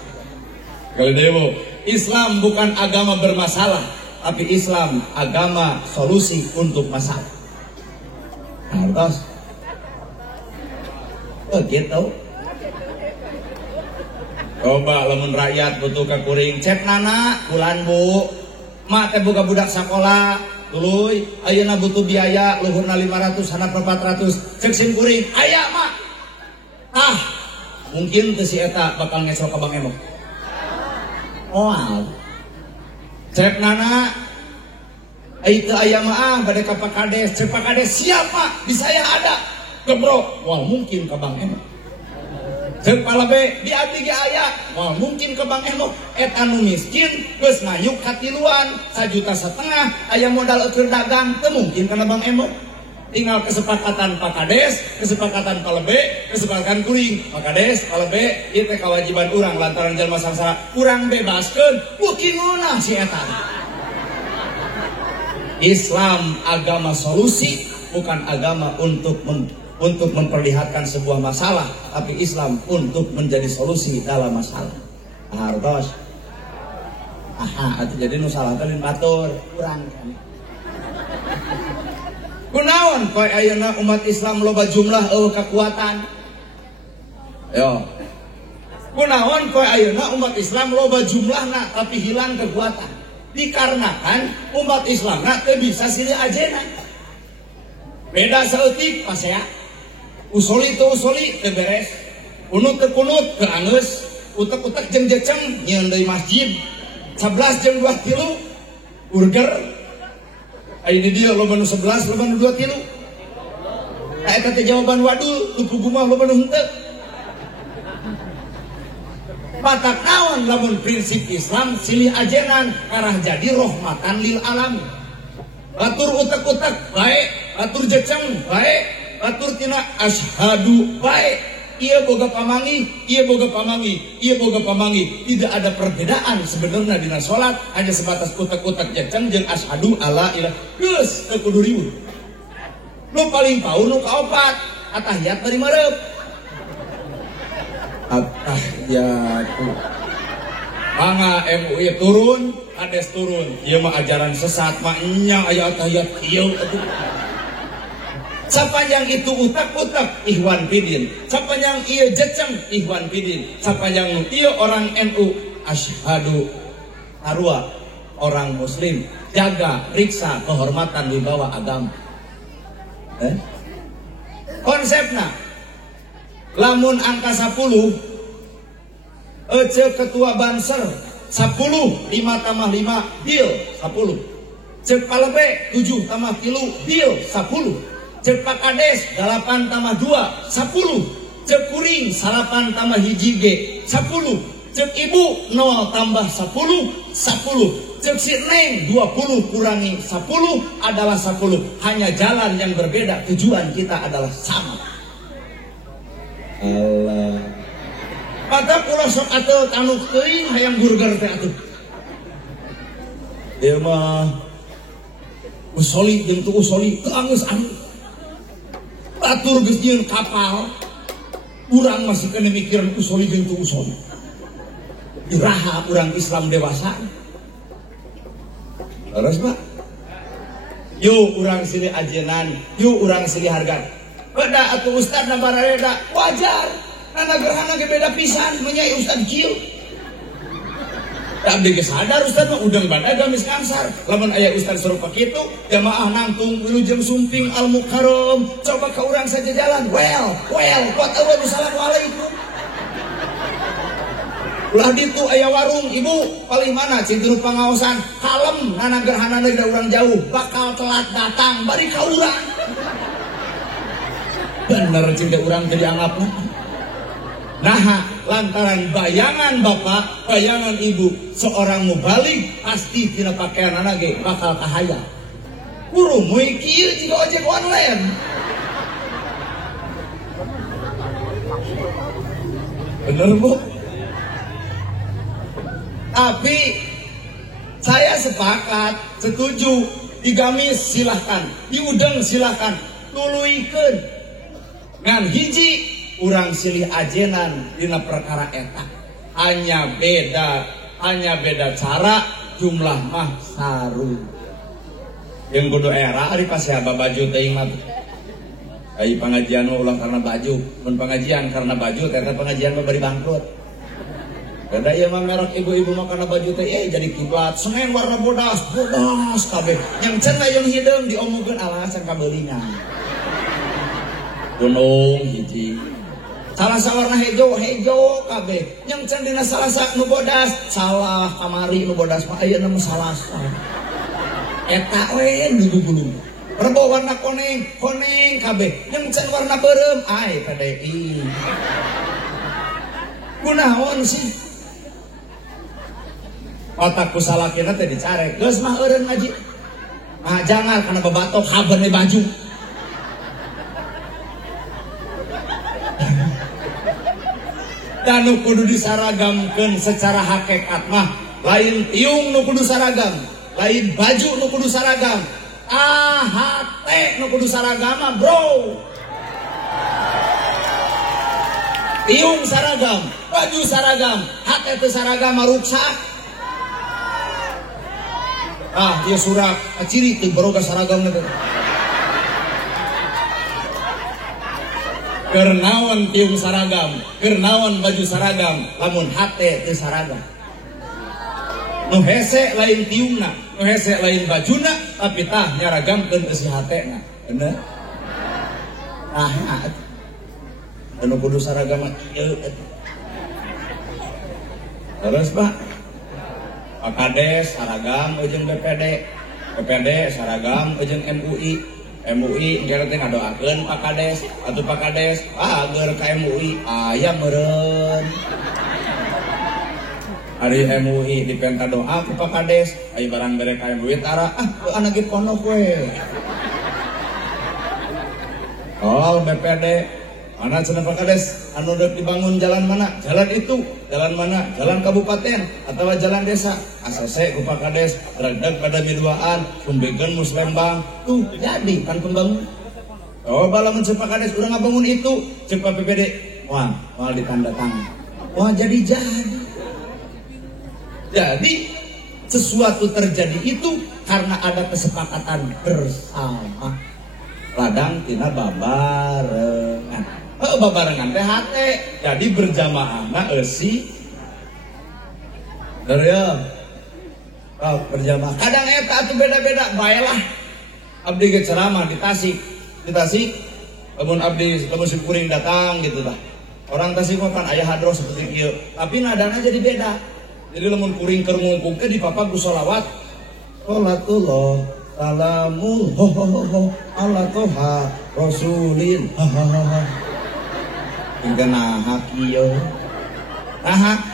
Kalau dewo, Islam bukan agama bermasalah, tapi Islam agama solusi untuk masalah. Harus. Begitu. Coba lamun rakyat butuh kakuring cek nana bulan bu mak teh boga budak sekolah tuluy ayeuna butuh biaya luhurna 500 handap 400 cek sim kuring aya mak mungkin teu si eta bakal ngesok ka Bang Emok Moal. Cek nana, itu ayam mah pada ke Pak Kades. Cek Pak Kades siapa? Di saya ada. Gebrok, wal mungkin ke Bang Eno. Cek palabe di abdi ge aya, wal mungkin ke Bang Eno. Eta nu miskin, geus ngayuk katiluan, 1,5 juta, aya modal keur dagang, teu mungkin kana Bang Eno. Tinggal kesepakatan Pak Kades, kesepakatan palebe, kesepakatan kuring. Pak Kades, palebe, ieu teh kewajiban urang lantaran jalma sangsara urang bebaskeun, bukinguna si eta. Islam agama solusi, bukan agama untuk memperlihatkan sebuah masalah, tapi Islam untuk menjadi solusi dalam masalah. Hartos. Aha, atuh jadi nu salah teh batur, urang kan. Kunaon poe ayeuna umat Islam loba jumlah kekuatan. Yo. Kunaon poe ayeuna umat Islam loba jumlahna tapi hilang kekuatan. Dikarenakan umat Islamna teu bisa silih ajena. Beda saeutik pasea. Usoli teu usoli teu beres. Kunut teu kunut teu anggeus. Utek-utek jeung jeceng nyieun deui masjid. 11 jeung 23 urger. Ini dia loba nu 11, loba nu 23. Eta teh jawaban wadul, tuku gumah loba nu henteu. Batak naon lamun prinsip Islam silih ajenan karah jadi rahmatan lil alamin. Batur utek-utek bae, batur jeceng bae, batur tina asyhadu bae. Ia boga pamangi, ia boga pamangi, ia boga pamangi. Tidak ada perbedaan sebenarnya dina salat, hanya sebatas utek-utek jeceng jeung asyhadu alla ilaha geus teu kudu riweuh. Nu paling paur nu kaopat, atahiyat bari mareup. Atahiyatu. Mangga MUI turun, Kades turun. Ieu mah ajaran sesat mah nya aya atahiyat kieu atuh. Sapanjang itu utak-utak ihwan fidin, sapanjang ieu jeceng ihwan fidin, sapanjang ieu orang NU asyhadu arwa orang muslim, jaga riksa kehormatan wibawa agama. Konsepna lamun angka 10 ece ketua Banser 10 5 tambah 5 deal 10 cek palebe 7 tambah 3 deal 10 cek Pak Kades 8 tambah 2 10 cek kuring 8 tambah hiji G 10 cek ibu 0 tambah 10 10 cek si Neng 20 kurangi 10 adalah 10. Hanya jalan yang berbeda, tujuan kita adalah sama. Allah pada pulau sok atuh anu teuing hayang burger teh atuh ieu mah usoli jeung teu usoli teu anggeus anu batur geus nyieun kapal urang masih kena mikiran usoli jeung teu usoli iraha urang Islam dewasa terus Pak yuk urang silih ajenan yuk urang silih harga beda atuh ustad na barareda wajar nana gerhana ge beda pisan menyai ustad kieu abdi ge sadar ustad mah udang bada gamis kansar lamun aya ustad serupa kitu jamaah nangtung wilujeng sumping al mukarram coba ka urang saja jalan well kuat eueuh assalamualaikum ulah ditu aya warung ibu paling mana cintu pangaosan kalem nana gerhana da urang jauh bakal telat datang bari ka urang bener cinta urang teu dianggap nah lantaran bayangan bapak bayangan ibu seorang mubalik pasti tina pakaian anak ge bakal kahaya kudu moe kieu jiga ojek online bener Bu tapi saya sepakat setuju digamis silahkan diudeng silahkan tuluikeun ngan hiji urang silih ajenan dina perkara eta hanya beda cara jumlah mah saru yang kudu era ari pasea baju teuing mah ai pangajian ulang karena baju mun pengajian karena baju eta pengajian mah bari bangkrut kada ieu mah merek ibu-ibu mah karena baju teh jadi kiblat Senin warna bodas kabeh yang cenah yang hideung diomongkeun alasan kabeulingan gunung hiji Salasa warna hejo kabeh. Yang can dina salasa nu bodas salah kamari nu bodas mah aya nama salasa. Eta we gulung-gulung. Rebo warna koneng kabeh. Yang can warna beureum ai PDI. Kunaon sih? Otakku salakina teh dicarek. Geus mah eureun ngaji. Ah jangan kana babatok habeun we baju. Dan nu kudu disaragamkeun secara hakikat mah lain tiung nu kudu saragam, lain baju nu kudu saragam, hate nu kudu saragam mah bro. Tiung saragam, baju saragam, hate teu saragam mah ruksak. Ieu surak ciri teu baroga saragam teh. Kernawan tiung saragam, kernawan baju saragam, lamun hate teu saragam. Nu hese lain tiungna, nu hese lain bajuna, tapi tah nyaragamkeun teu si hatena. Bener? Anu kudu saragam ieu. Terus Pak, Pak Kades saragam jeung BPD saragam jeung MUI engke teh ngadoakeun Pak Kades atuh Pak Kades agar ka MUI aya meureun ari MUI dipenta doa ku Pak Kades aya barang bere ka MUI tara anak ge pondok we BPD mana cenah Pak Kades anu deuk dibangun jalan mana? Jalan itu, jalan mana? Jalan kabupaten atau jalan desa. Asose ku Pak Kades redeg pada biduaan, sumbekeun Muslembang. Tuh jadi kan pembangun. Bala mun Pak Kades urang ngabangun itu, ceuk Pak BPD. Wah, moal ditanda tangan. Wah, jadi. Jadi sesuatu terjadi itu karena ada kesepakatan bersama. Ladang tina babarengan. Babarengan teh hate jadi berjamaahna eusi ya berjamaah kadang eta atuh beda-beda baelah abdi ge ceramah di Tasik lamun abdi lamun kuring datang gitu tah orang Tasik mah kan aya hadroh seperti kieu tapi nadana jadi beda jadi lamun kuring keur ngungkung teh dipapag ku sholawat sholatullah salamul ala toha rasulin hingga nahak iyo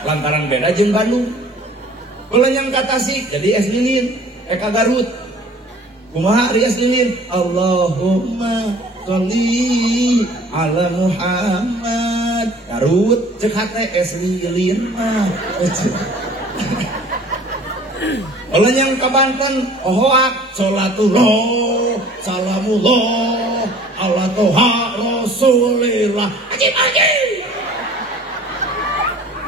lantaran beda jeung Bandung belanyang ka Tasik jadi es lilin ka Garut kumaha ari es lilin Allahumma sholli ala Muhammad Garut cek hate es lilin mah belanyang ka Banten hoak sholatullah salamullah ala toha rasulillah ajib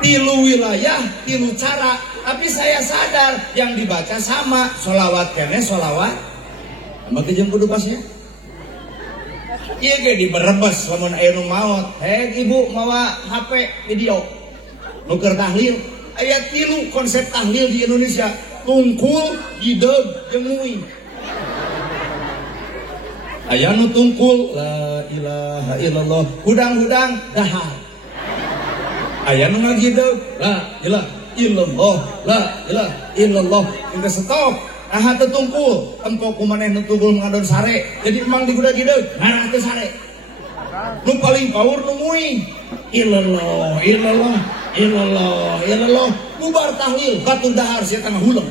tilu wilayah tilu cara tapi saya sadar yang dibaca sama sholawat kene sholawat sama jeung kudu pasnya ieu ge di Brebes lamun aya nu maot ibu mawa HP video nu keur tahlil aya tilu konsep tahlil di Indonesia tungkul hideug jeung muing aya nu tungkul la ilaha illallah hudang-hudang dahar aya nu ngagideug la ilaha illallah la ilaha illallah engke stop teu tungkul tempo kumaneh nu tungkul ngadon sare jadi emang digudag-gideug ngarah teu sare nu paling power nu muing illallah illallah illallah illallah bubar tahlil batu dahar sia tangah huleng.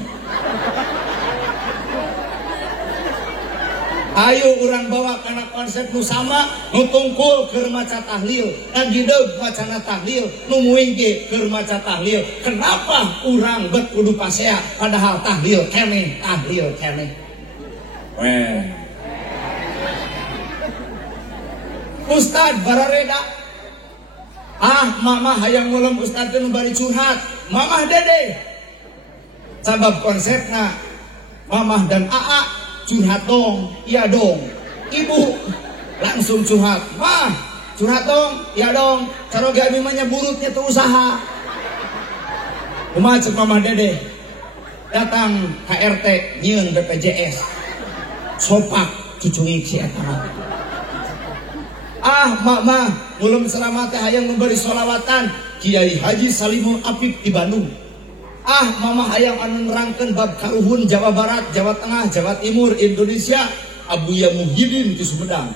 Ayo orang bawa karena konsep nu sama nu tungkul keur maca tahlil ngagideug macana tahlil nu muing ge keur maca tahlil kenapa urang bet kudu pasea padahal tahlil keneh Ustad barareda mamah hayang ngulem ustad teh nu bari curhat mamah dede sabab konsepna mamah dan aa curhat dong, iya dong. Ibu langsung curhat, mah curhat dong, iya dong. Caroge abi mah burutnya tuh usaha. Kumaha ceuk mamah dede datang KRT nyieun BPJS. Sopak cucungi si eta mah. mama mulum selamat hayang memberi sholawatan Kiai Haji Salimul Apik di Bandung. Mama hayang anu nerangkeun bab kaluhun Jawa Barat, Jawa Tengah, Jawa Timur, Indonesia Abuya Muhyiddin di Sumedang.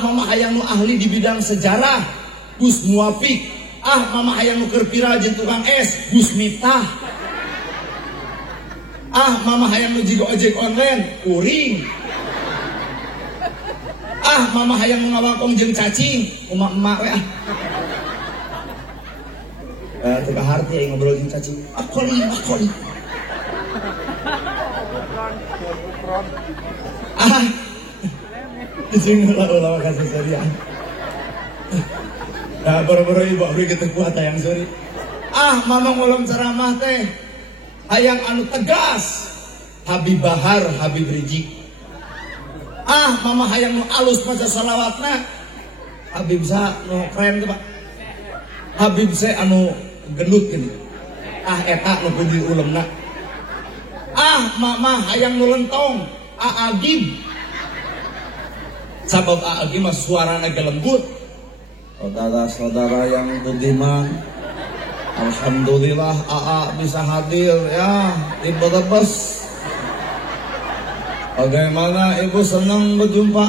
Mama hayang nu ahli di bidang sejarah Gus Muafik. Mama hayang nu keur viral jeung tukang es Gus Miftah. Mama hayang nu jigo ojek online Uring. Mama hayang nu ngawangkong jeung cacing emak-emak we teu harti aya ngobrol jeung cacing akoli cacing ulah kasih serian boro-boro ibu abdi kita kuat yang sorry. Mama ngulum ceramah teh hayang anu tegas Habib Bahar Habib Rizik. Mama hayang nu alus maca salawatna Habib sa nu keren tuh Pak. Habib sa anu gendut gini. Eta nu kudu ulemna. Mama hayang nu lentong Agib. Sabab Agib mah suarana gelembut. Saudara-saudara yang budiman, alhamdulillah bisa hadir ya di Brebes. Bagaimana ibu senang berjumpa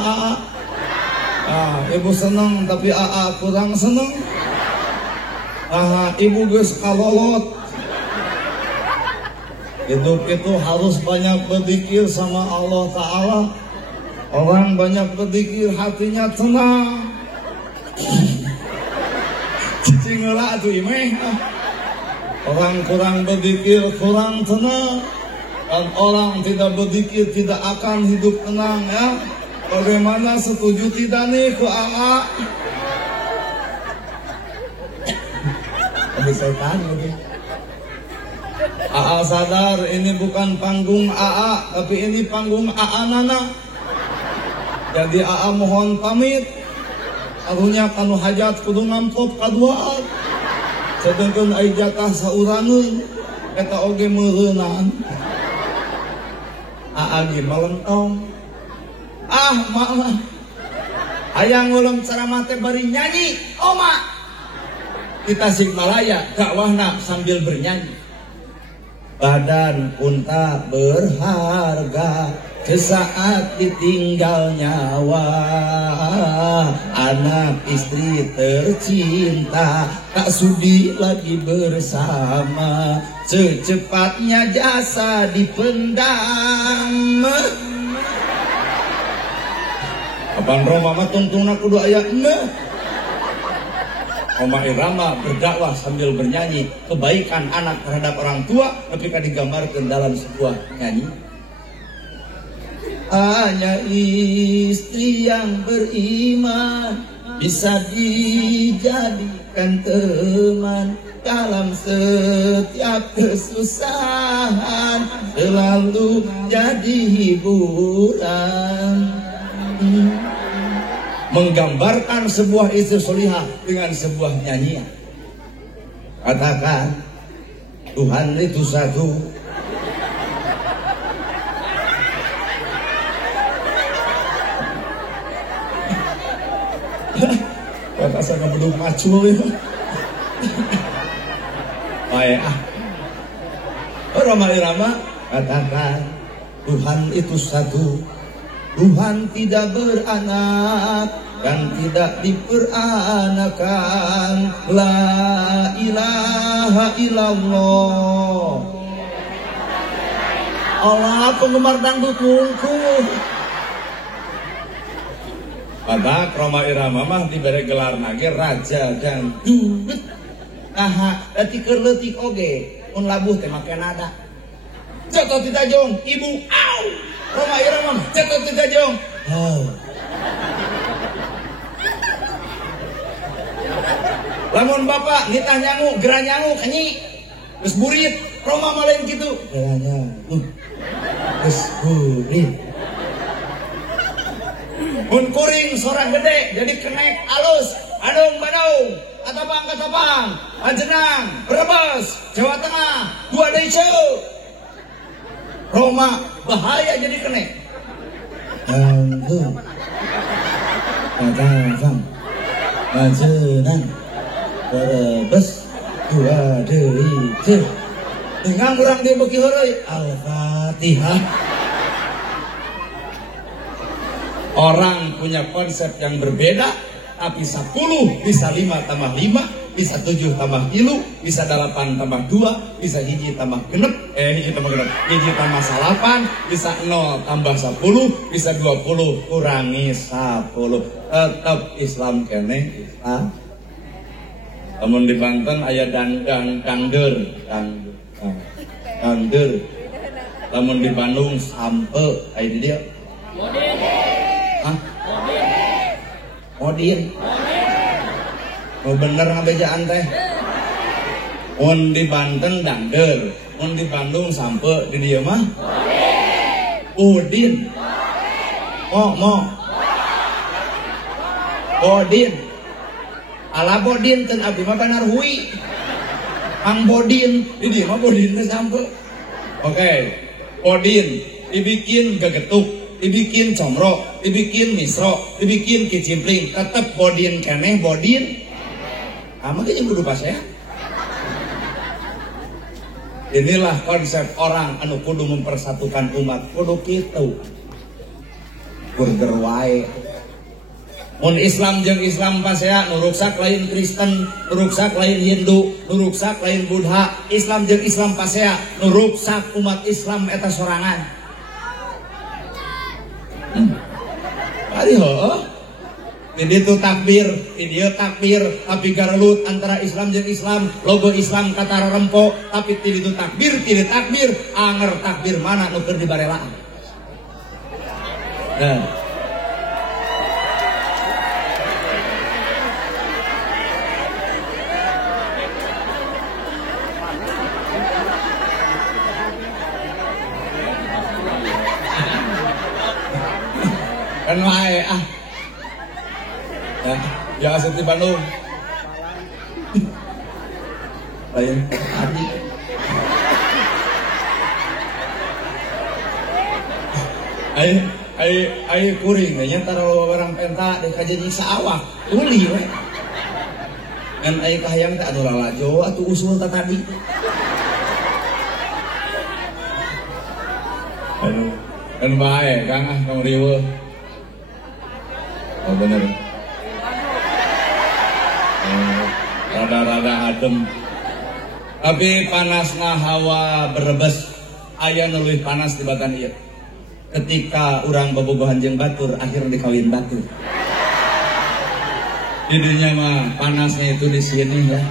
ibu senang tapi kurang senang. Ibu geus kalolot. Hidup itu harus banyak berzikir sama Allah Ta'ala. Orang banyak berzikir hatinya tenang. Cicing heula atuh imeh. Orang kurang berzikir kurang tenang. Dan orang tidak berzikir tidak akan hidup tenang ya. Bagaimana setuju tidak nih ku Habis setan gitu. Sadar ini bukan panggung tapi ini panggung Nana. Jadi mohon pamit. Arunya kanu hajat kudu ngampop kaduaan. Sedengkeun aya jatah saurangeun eta oge meureunan. Agi melentong. Mama hayang ngulung ceramah teh bari nyanyi oma di Tasikmalaya dakwahna sambil bernyanyi. Badan unta berharga sesaat ditinggal nyawa, anak istri tercinta tak sudi lagi bersama, secepatnya jasa dipendam. Abang Roma mah tungtungna kudu aya euneuh. Oma Irama berdakwah sambil bernyanyi kebaikan anak terhadap orang tua ketika digambarkan dalam sebuah nyanyi. Hanya istri yang beriman bisa dijadikan teman dalam setiap kesusahan, selalu jadi hiburan. Menggambarkan sebuah istri solihah dengan sebuah nyanyian. Katakan Tuhan itu satu. Kata saya belum macul itu. Baik Roma Irama katakan Tuhan itu satu. Tuhan tidak beranak dan tidak diperanakan. La ilaha illallah. Allah penggemar dangdut mungkul. Kata Roma Irama mah diberi gelar nage raja dangdut. Berarti kerletik oge un labuh teh make nada. Jatuh tidak jong ibu au. Roma Irama jatuh tidak jong. Lamun bapak nitah nyangu, gerah nyangu kanyi geus burit, Roma mah lain kitu. Gerah nyangu. Geus burit. Mun kuring sorang gede jadi kenek alus, adung badung, katapang, Ajenang, Brebes, Jawa Tengah, dua deui. Roma bahaya jadi kenek. Majenan Brebes dua deui teh dengan urang dia beki heureuy Al-Fatihah. Orang punya konsep yang berbeda, tapi 10 bisa 5 tambah 5, bisa 7 tambah 3, bisa 8 tambah 2, bisa 1 tambah genep, 1 tambah genep, 1 tambah 8, bisa 0 tambah 10, bisa 20 kurangi 10. Tetap Islam kene Islam. Namun di Banten aya dangder. Namun di Bandung sampe aya di dia. Modin. Oh bener ngabejaan teh. Mun di Banten dangder, mun di Bandung sampe di dieu mah Udin. Bodin. Ala Bodin ten abdi mah benar hui. Ang Bodin, di dieu mah Bodin teh sampe. Oke. Bodin dibikin gegetuk, dibikin comro, dibikin misro, dibikin kicimpring, tetep Bodin keneh Bodin. Kamu kan yang kudu pas ya. Inilah konsep orang anu kudu mempersatukan umat, kudu kitu. Burger wae. Mun Islam jeung Islam pasea nu ruksak lain Kristen, nu ruksak lain Hindu, nu ruksak lain Buddha. Islam jeung Islam pasea nu ruksak umat Islam eta sorangan. Ari heuh. Di ditu takbir, di dieu takbir, tapi garelut antara Islam jeung Islam, logo Islam kata rempok, tapi di ditu takbir, tidak takbir, anger takbir mana nu keur dibarelaan. Kan wae ya asal di Bandung lain tadi ai kuring nya taruh barang penta di kajian saawak uli we ngan ai kahayang teh anu lalajo atuh usul ta tadi kan bae Kang Kang riweuh. Oh bener. Rada-rada adem. Tapi panasna hawa Brebes aya nu leuwih panas tibatan ieu. Ketika urang bobogohan jeung batur akhirnya dikawin batur. Di dunia mah panasnya itu di sini lah.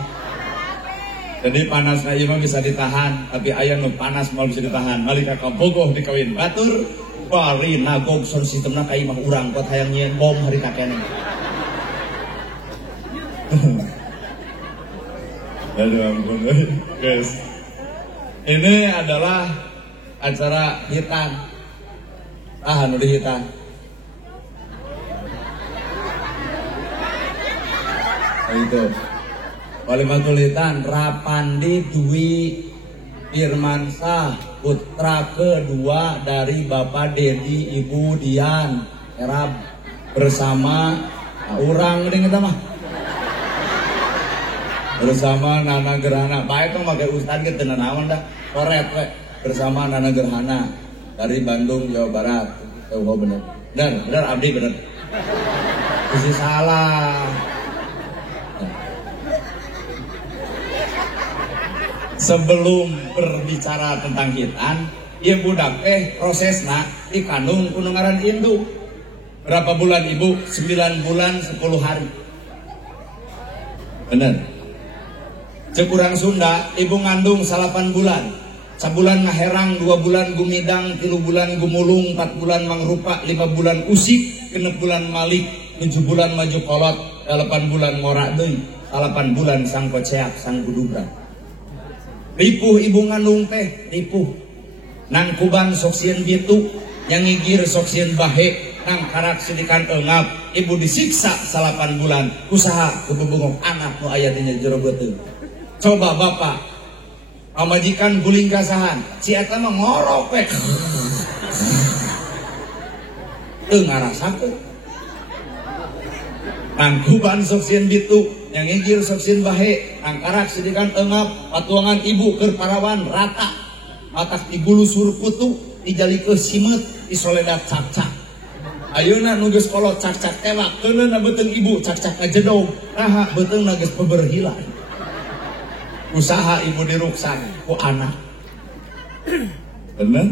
Jadi panasna ieu mah bisa ditahan, tapi aya nu panas moal bisa ditahan. Malika ka bogoh dikawin batur, bari nagog sound sistemna ka imah urang buat hayang nyieun bom hari kakene. Aduh ampun guys. Ini adalah acara hitan. Anu di hitan. Itu. Walimatul hitan Rapandi Dwi Firmansyah, putra kedua dari Bapak Dedi Ibu Dian Erab bersama urang geuning eta mah. Bersama Nana Gerhana, baik tuh pakai ustad gitu naon dah, koret we bersama Nana Gerhana dari Bandung Jawa Barat. Oh bener, bener abdi bener. Isi salah. Sebelum berbicara tentang hitan, ieu budak teh prosesna dikandung ku ngaran induk. Berapa bulan ibu? 9 bulan 10 hari. Bener. Cek urang Sunda, ibu ngandung 8 bulan. Sabulan ngaherang, 2 bulan gumidang, 3 bulan gumulung, 4 bulan mangrupa, 5 bulan usik, 6 bulan malik, 7 bulan maju kolot, 8 bulan ngorak deui, 8 bulan sang koceak, sang gudubrak. Ripuh ibu ngandung teh, ripuh. Nang kuban sok sieun bitu, nyangigir sok sieun bahe, nang karak sidikan eungap, ibu disiksa 8 bulan. Usaha kebebungok anak nu aya dina jero beuteung. Coba bapak, pamajikan guling kasahan, si eta mah ngorok we. Teu ngarasakeun. Nangkuban soksin bitu yang ngigir soksin bahe nangkarak sidikan engap patuangan ibu keur parawan rata matak digulu surputu dijali ke simet isoledak cak-cak ayeuna nu geus kolot cak-cak tewak keuneuh beuteung ibu cak-cak ngajedog naha beuteung geus peberhilan usaha ibu diruksan ku anak bener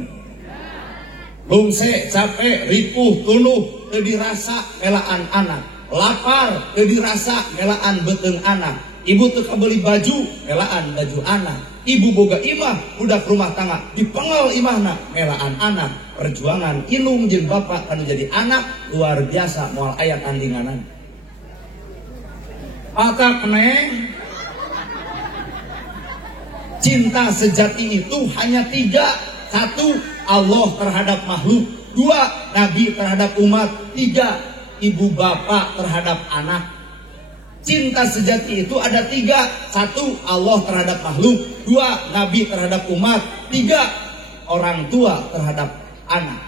lungse capek ripuh tuluh teu dirasa melaan anak lapar teu dirasa melaan beuteung anak ibu teu kabeli baju melaan baju anak ibu boga imah budak rumah tangga dipengel imahna melaan anak perjuangan inung jeung bapak anu jadi anak luar biasa moal aya tandinganan atak neng cinta sejati itu hanya 3. 1. Allah terhadap makhluk. 2. Nabi terhadap umat. 3. Ibu bapak terhadap anak. Cinta sejati itu ada 3. 1. Allah terhadap makhluk. 2. Nabi terhadap umat. 3. Orang tua terhadap anak.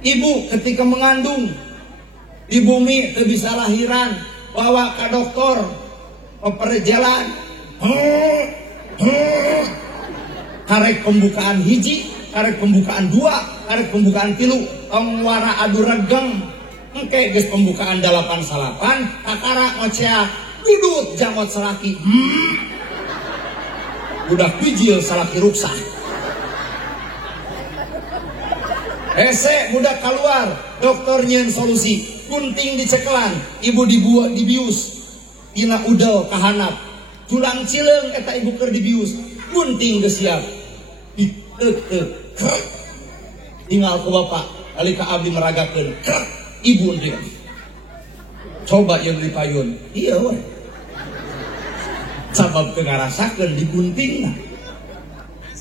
Ibu ketika mengandung di bumi teu bisa lahiran bawa ke dokter peperjalan karek pembukaan hiji karek pembukaan 2 karek pembukaan 3 tong wara adu regeng engke geus pembukaan 8 salapan kakara ngoceak dudut jangot salaki budak pijil salaki ruksa hese budak keluar dokter nyeun solusi kunting dicekelan ibu dibius tina udel kahanap tulang cileung eta ibu keur dibius gunting geus siap diteuk tinggal ku bapak alika abdi meragakeun ibu teh coba yang dipayun iya we sabab teu ngarasakeun diguntingna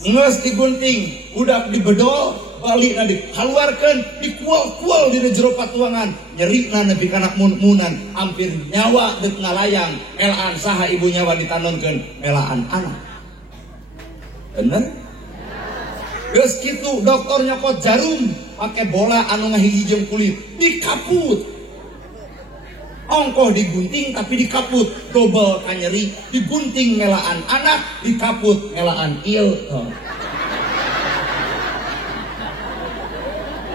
geus digunting udah dibedol balik na dikeluarkan dikual-kual di jero patuangan nyerina nepi kana mun-munan hampir nyawa deuk ngalayang melaan saha ibu nyawa ditanonkeun melaan anak bener geus kitu dokter nyokot jarum pake bola anu ngahiji jeung kulit dikaput ongkoh digunting tapi dikaput double kanyeri digunting melaan anak dikaput melaan ieu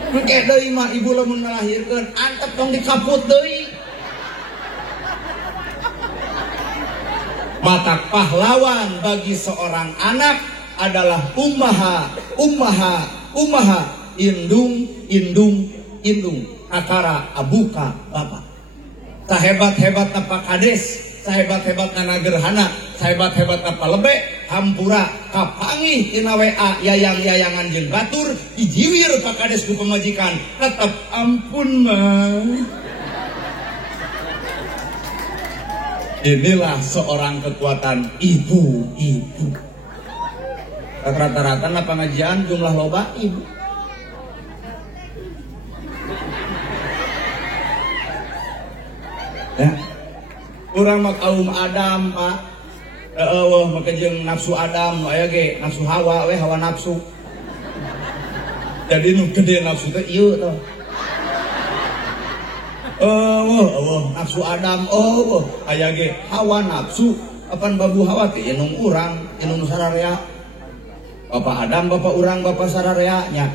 engke deui mah ibu lamun ngalahirkeun antep tong dikaput deui. Mata pahlawan bagi seorang anak adalah ummaha indung akara abuka bapak. Sahebat-hebat apa kades, sahebat-hebat na gerhana, sahebat-hebat apa lebe, hampura kapangih tina WA yayang-yayangan jeung batur dijiwir pak kades ku pemajikan tetep ampun mah. Inilah seorang kekuatan ibu-ibu. Rata-rata na pengajian jumlah loba ibu. Ya. Urang mah kaum Adam pak maka jeung nafsu Adam nu aya ge nafsu Hawa we hawa nafsu jadi nu gede nafsu teh ieu tah nafsu Adam aya ge hawa nafsu apan babu Hawa teh inung urang inung sararea bapak Adam bapak urang bapak sararea nya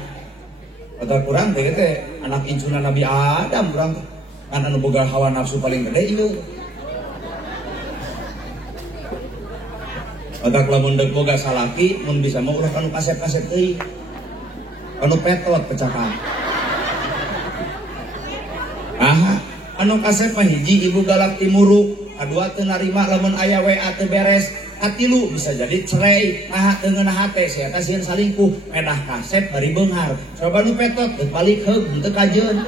kata urang teh anak incuna Nabi Adam urang kan anu boga hawa nafsu paling gede ieu otak lamun deuk boga salaki mun bisa mah urang anu kasep-kasep teuing anu petot pecahkan anu kasep mah hiji ibu galak timuruk kadua teu narima lamun aya WA teu beres katilu bisa jadi cerai teu ngeunaha teh sia kasieun salingkuh medah kasep bari beunghar coba nu petot teu balik heug henteu kajeun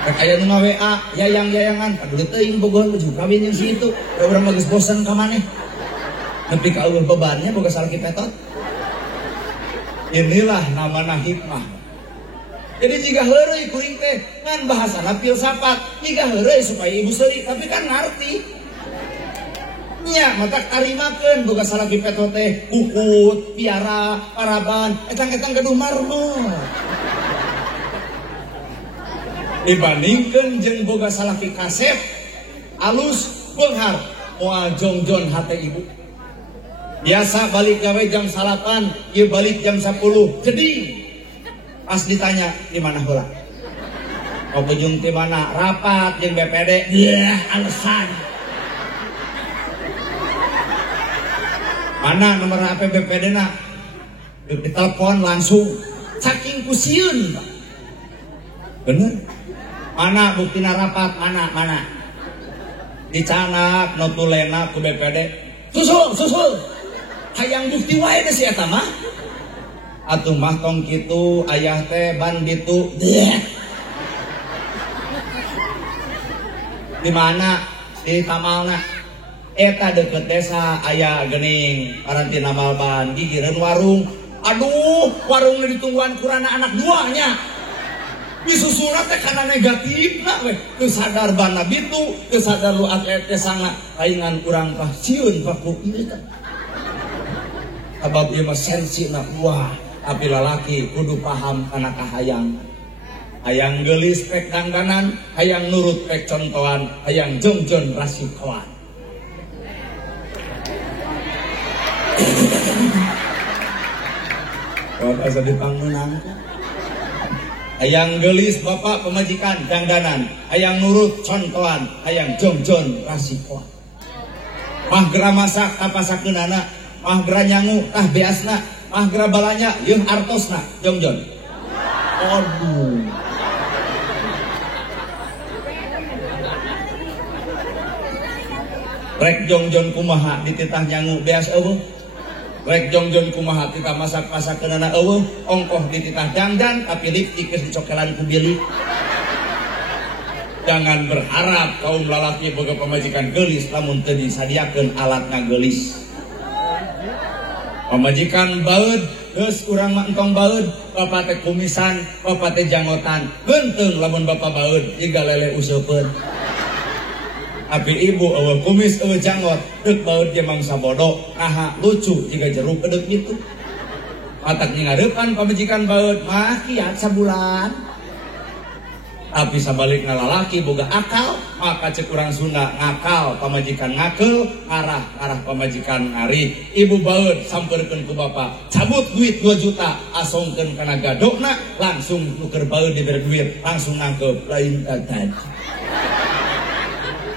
rek aya nu WA yayang-yayangan kadulu teuing bogoh uju kawin jeung si itu da urang mah geus bosen ka maneh nepi ka eueuh bebannya boga salaki petot. Inilah namana hikmah. Jadi jika heureuy kuring teh ngan bahasana filsafat, jika heureuy supaya ibu seuri tapi kan ngarti. Nya mata karimakeun boga salaki petot teh kukut, piara, paraban, etang-etang gaduh marmut. dibandingkan jeung boga salaki kasep alus beunghar moal jongjon hate ibu. Biasa balik gawe jam 8, ieu balik jam 10. Jadi pas ditanya di mana heula? Kau bejung di mana? Rapat jeung BPD. Alasan. Mana nomor HP BPD na? Ditelepon langsung. Saking kusieun, Pak. Bener? Mana buktina rapat? Mana? Dicanak notulena ku BPD. Susul. Hayang bukti wae deh si eta mah. Atuh mah tong kitu ayah teh ban ditu. Di mana? Di Tamalna. Eta deket desa aya geuning karantina Malban gigireun warung. Aduh, warungnya ditungguan kurang anak duanya. Bisusuna teh kana negatifna we. Teu sadar bana bitu, teu sadar lu atlet teh sangat saingan kurang pah sieun paku ieu teh. Sabab ieu mah sensina wah, tapi lalaki kudu paham kana kahayang. Hayang geulis pek dangdanan, hayang nurut pek contohan, hayang jongjon rasikawan. Kau asa dipangmenang. Hayang geulis bapak pemajikan dangdanan, hayang nurut contohan, hayang jongjon rasikawan. Mah gera masak kapasakeunana, mah gera nyangu tah beasna, mah gera balanya yeung artosna jongjon. Aduh. Rek jongjon kumaha dititah nyangu beas eueuh. Rek jongjon kumaha titah masak-masakeunana eueuh, ongkoh dititah dandan tapi liptik geus dicokelan ku bilik. Jangan berharap kaum lalaki boga pamajikan geulis lamun teu disadiakeun alatna geulis. Pamajikan baeud geus urang mah entong baeud, bapak teh kumisan, bapak teh janggotan. Heunteuing lamun bapak baeud jiga lele useupeun. Tapi ibu eueuh kumis eueuh janggot deuk baeud ge mangsa bodoh, aha lucu jiga jeruk edeuk gitu. Matak ningareupan pamajikan baeud mah kiat sabulan. Tapi sabalikna lalaki boga akal, maka cek urang Sunda ngakal pamajikan ngakeul, ngarah pamajikan ngari. Ibu baeud sampeurkeun ku bapak, cabut duit 2 juta, asongkeun kana gadokna, langsung nuker baeud dibere duit, langsung nangkep lain tadi.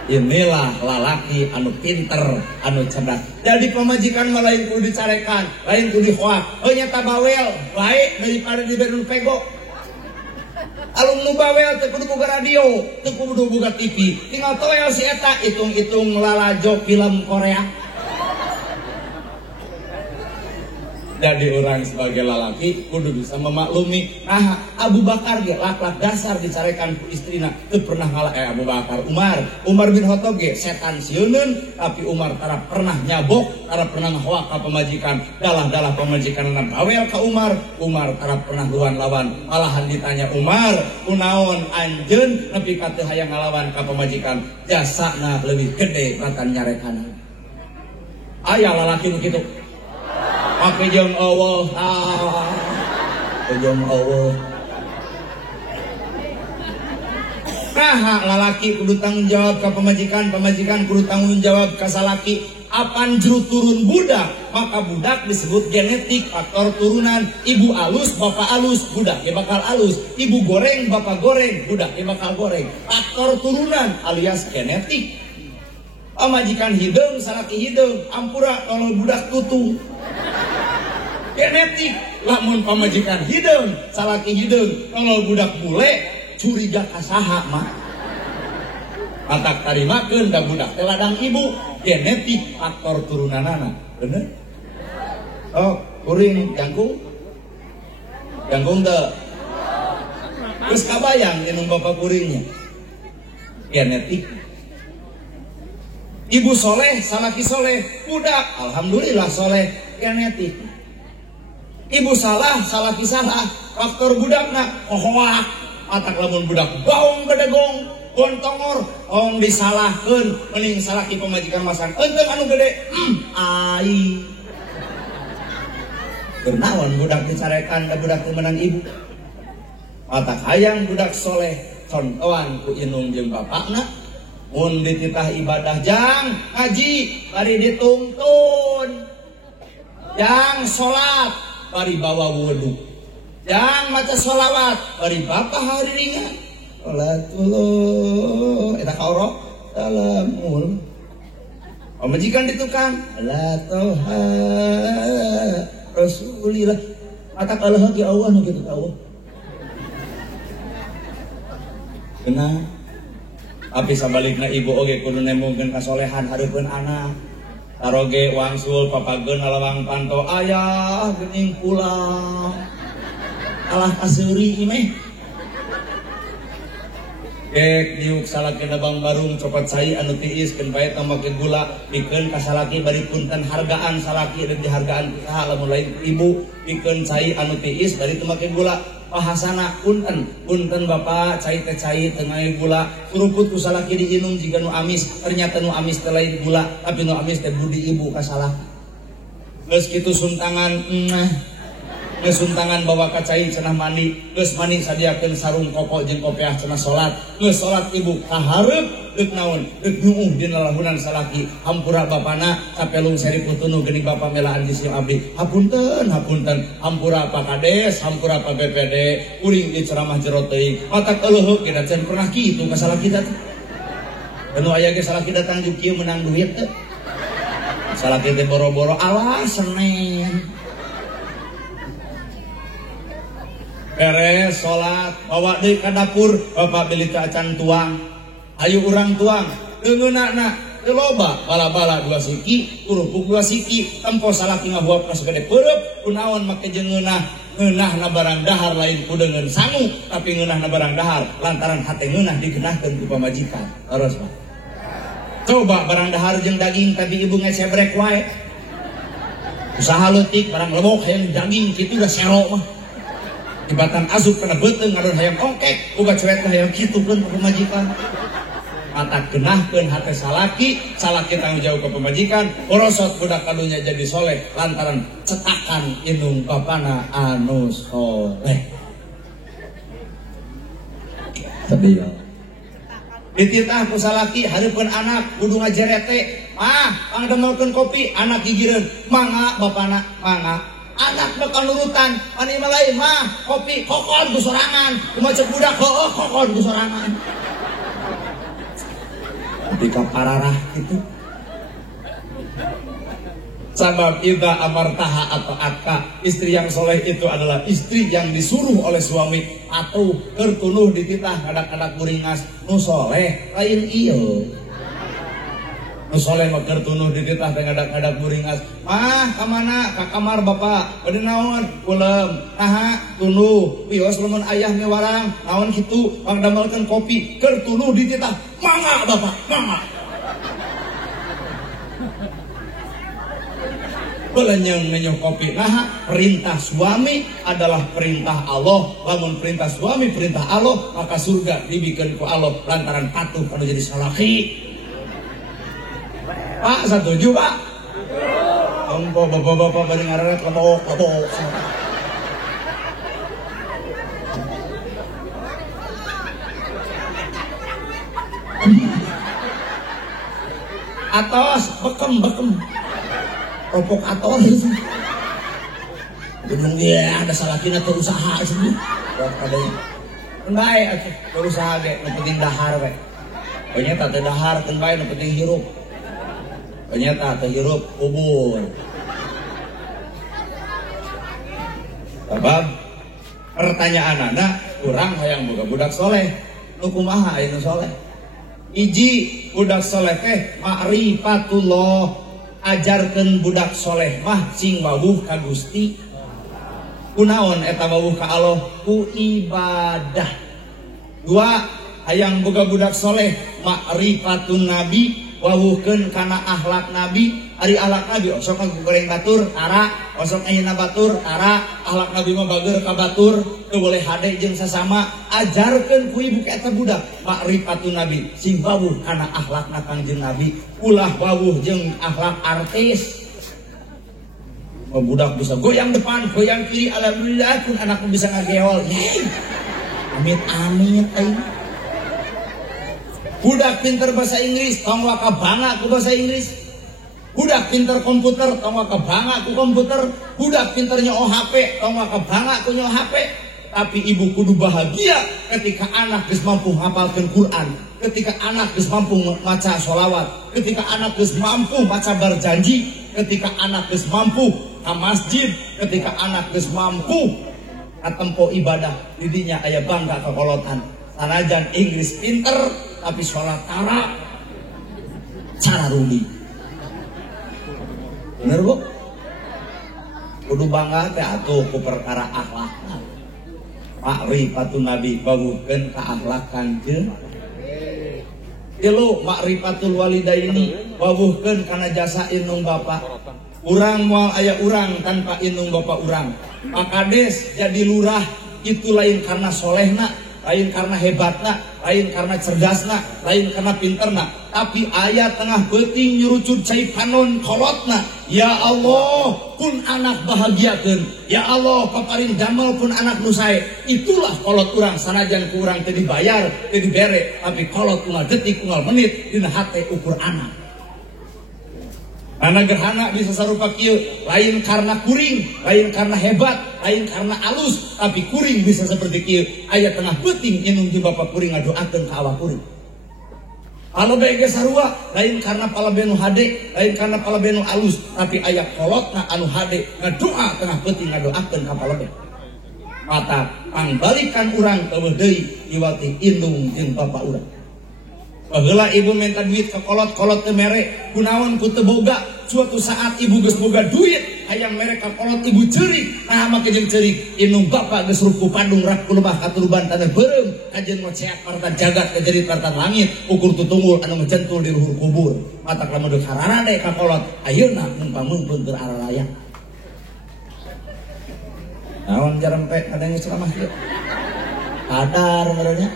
Inilah lalaki anu pinter, anu cerdas. Jadi pamajikan mah lain kudu dicarekan, lain kudu dihoak. Nyata bawel, baik daripada diberi pego. Alum nu bawel teu kudu boga radio, teu kudu boga TV. Tinggal toel si eta hitung-hitung lalajo film Korea. Jadi orang sebagai lalaki kudu bisa memaklumi. Nah, Abu Bakar ge lak-lak dasar dicarekan ku istrina teu pernah ngalah Abu Bakar. Umar bin Khattab ge setan sieuneun, tapi Umar tara pernah nyabok, tara pernah ngahoak ka pamajikan. Dalah pamajikanna bawel ka Umar tara pernah luan lawan. Malahan ditanya Umar, kunaon anjeun nepi ka teu hayang ngalawan ka pamajikan? Jasana leuwih gede ratan nyarekan. Aya lalaki nu kitu. Pakai jeung Allah, jeung Allah. Nah, lalaki kudu tanggung jawab ke pamajikan kudu tanggung jawab ke salaki. Apan juru turun budak, maka budak disebut genetik, faktor turunan. Ibu alus, bapak alus, budak dia bakal alus. Ibu goreng, bapak goreng, budak dia bakal goreng. Faktor turunan alias genetik. Pamajikan hideung, salaki hideung, ampura kalau budak tutu. Genetik, lamun pamajikan hideung, salaki hideung, kalau budak bule curiga kasaha mah. Matak tarimakeun da budak teh ladang ibu, genetik faktor turunanana, bener? Oh, kuring jangkung teu. Terus kabayang minum bapak kuringnya, genetik. Ibu soleh, salaki soleh, budak alhamdulillah soleh, genetik. Ibu salah, salaki salah, faktor budakna hohoak. Matak lamun budak baung gedegong, gontongor, ong disalahkeun, mending salaki pamajikan masang enteung anu gede, ai. Bernaon budak dicarekan da budak teu meunang ibu. Matak hayang budak soleh, contohan ku inung jeung bapakna mun dititah ibadah jang ngaji bari dituntun jang salat bari bawa wudu jang maca sholawat bari bapak hariringan salatullah eta kaoro salamul pamajikan ditukang la toha rasulillah mata kalah ke Allah nu kitu Allah kenal tapi sabalikna ibu oge kudu nemungkeun kasolehan hareupeun anak taroge wangsul papageun alawang panto ayah geuning pulang alah kaseuri meh Kek diuk salakina bang barung copot sai anu tiis keun bae teu make gula pikeun ka salaki bari punten hargaan salaki dan dihargaan saha lamun lain ibu pikeun cai anu tiis bari teu make gula bahasana punten bapak cai teh cai teu ngaeu gula suruput ku salaki diinung jiga nu amis ternyata nu amis teh lain gula tapi nu amis teh budi ibu ka salaki geus kitu suntangan geus suntangan bawa ka cai cenah mandi geus mandi sadiakeun sarung koko jeung kopiah cenah salat geus salat ibu kahareup deuk naon deuk nyuuh dina lahunan salaki hampura bapana capelung seri putunu geuning bapa melaan di sim abdi hapunten hampura Pak Kades hampura Pak BPD uring di ceramah jero teuing matak eueuh kita can pernah kitu ka salaki teh anu aya ge salaki datang jeung kieu menang duit teh salaki teh boro-boro alah Senin beres sholat bawa deui ka dapur bapak beli acan tuang ayo urang tuang deungeunana teu loba bala-bala 2 siki kurupuk 2 siki tempo salaki ngabuap ka sagede peureub kunaon make jeung ngeunahna barang dahar lain ku deungeun sangu tapi ngeunahna barang dahar lantaran hate ngeunah digeunahkeun ku pamajikan terus Pak coba barang dahar jeung daging tapi ibu ngecebrek wae usaha leutik barang lebok hayang daging kitu da sero mah tibatan asup kena beteung ngaron hayam ongkek uga cewek hayam kitukeun ka pamajikan mata genahkeun hate salaki tanggung jawab ke pamajikan borosot budak kadunya jadi soleh lantaran cetakan inung bapana anu soleh sedih dititah ku salaki hareupeun anak kudu ngajerete pangdemelkeun kopi anak gigireun mangga bapana mangga anak bakal nurutan pani malai mah kopi kokon ku sorangan kumaha cek budak kokon ku sorangan ketika pararah itu sabab ida amartaha atau akka istri yang soleh itu adalah istri yang disuruh oleh suami atau tertunuh dititah ngadak-ngadak buringas nu soleh lain ieu nu soleh mah keur tunuh dititah teh ngadak-ngadak buringas ka mana ka kamar bapak bade naon uleum naha tunuh wios lamun ayah mewarang naon kitu pangdamelkeun kopi keur tunuh dititah mangga bapak mangga belenyeng nenyuh kopi naha perintah suami adalah perintah Allah lamun perintah suami perintah Allah maka surga dibikeun ku Allah lantaran patuh anu jadi salaki Pak, setuju Pak? Engko bapak-bapak bari ngarenet lebok. Atos, bekem. Ropok atos. Gedung dia ada salakina teu usaha sih. Buat kadang. Bae atuh, berusaha ge, nu penting dahar we. Pokoknya teh dahar keun bae nu penting hirup. Ternyata terhirup kubur. Sebab pertanyaan anak kurang hayang boga budak soleh. Nu kumaha anu soleh? Iji budak soleh teh ma'rifatullah ajarkeun budak soleh mah sing wawuh ka Gusti. Kunaon eta wawuh ka Allah? Ku ibadah. 2 hayang boga budak soleh ma'rifatun nabi wawuhkeun kana akhlak nabi ari akhlak nabi osok goreng batur tara osok ayeuna batur tara akhlak nabi mah bageur ka batur teu boleh hade jeung sasama ajarkeun ku ibu ka eta budak ma'rifatun nabi sing wawuh kana akhlakna Kangjeng Nabi ulah wawuh jeung akhlak artis budak bisa goyang depan goyang kiri alhamdulillah pun anakku bisa ngageol amit aing Budak pinter bahasa Inggris tong waka bangga ku bahasa Inggris. Budak pinter komputer tong waka bangga ku komputer. Budak pinter nyo'o HP tong waka bangga ku nyo'o HP. Tapi ibu kudu bahagia ketika anak geus mampu hafalkeun Quran, ketika anak geus mampu maca sholawat, ketika anak geus mampu maca berjanji, ketika anak geus mampu ke masjid, ketika anak geus mampu katempo ibadah. Didinya aya bangga kakolotan. Sanajan Inggris pinter tapi sholat cara rudi. Bener bu? Kudu bangga teh atuh ku perkara akhlakna. Ma'rifatun Nabi baguhkeun kaakhlakan jeung tilu ma'rifatul walidaini baguhkeun kana jasa indung bapa. Urang moal aya urang tanpa indung bapa urang. Makades jadi lurah itu lain karena solehna, lain karena hebatna, lain karena cerdasna, lain karena pinterna, tapi aya tengah beuting nyurucud cai panon kolotna. Ya Allah pun anak bahagiakeun, ya Allah paparin damel pun anak nu sae. Itulah kolot urang, sanajan ku urang teu dibayar teu dibere, tapi kolot unggal detik unggal menit dina hate ukur anak. Karena gerhana bisa sarupa kieu, lain karena kuring, lain karena hebat, lain karena alus, tapi kuring bisa seperti kieu. Aya tengah beuting inung jeung bapa kuring ngadoakeun ka awak kuring. Palabe ge sarua, lain karena palabe nu hade, lain karena palabe nu alus, tapi aya kolotna anu hade ngadoa tengah beuting ngadoakeun ka palabe. Mata pangbalikan urang teueuh deui iwati indung jeung bapa urang. Baheula ibu minta duit ke kolot teu mere, kunaon ku teu boga. Suatu saat ibu geus boga duit, hayang mere ka kolot ibu ceurik. Nah make jeung ceurik, indung bapa geus ruku pandung rak ku lebah katurban tanah beureum, kajeun ngoceak partan jagat kajerit partan langit, ukur tutunggul anu mencentul di luhur kubur. Matak lamun deuk hararade ka kolot, ayeuna mumpang-mumpung keur araraya. Naon jarempe kadang ceramah kieu. Kadar ngarannya.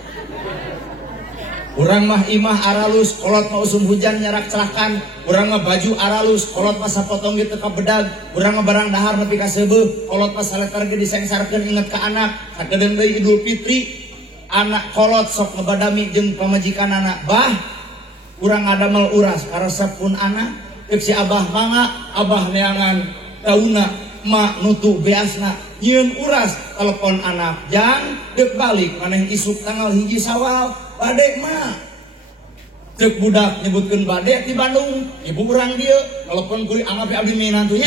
Urang mah imah aralus, kolot mah usum hujan nyarak celakan. Urang mah baju aralus, kolot mah sapotong gitu ka bedag. Urang mah barang dahar nepi ka seubeuh, kolot mah saletar ge disengsarkeun inget ka anak. Sakedeung deui Idul Fitri, anak kolot sok ngebadami jeung pamajikanana. Bah, urang ngadamel uras karesep pun anak. Cek si abah mangga, abah neangan dauna, mak nutu beasna. Nyieun uras telepon anak, jang deuk balik maneh isuk tanggal 1 Sawal. Bade mah cek budak nyebutkeun bade di Bandung, ibu urang dieu telepon kuring anggap abdi menantunya.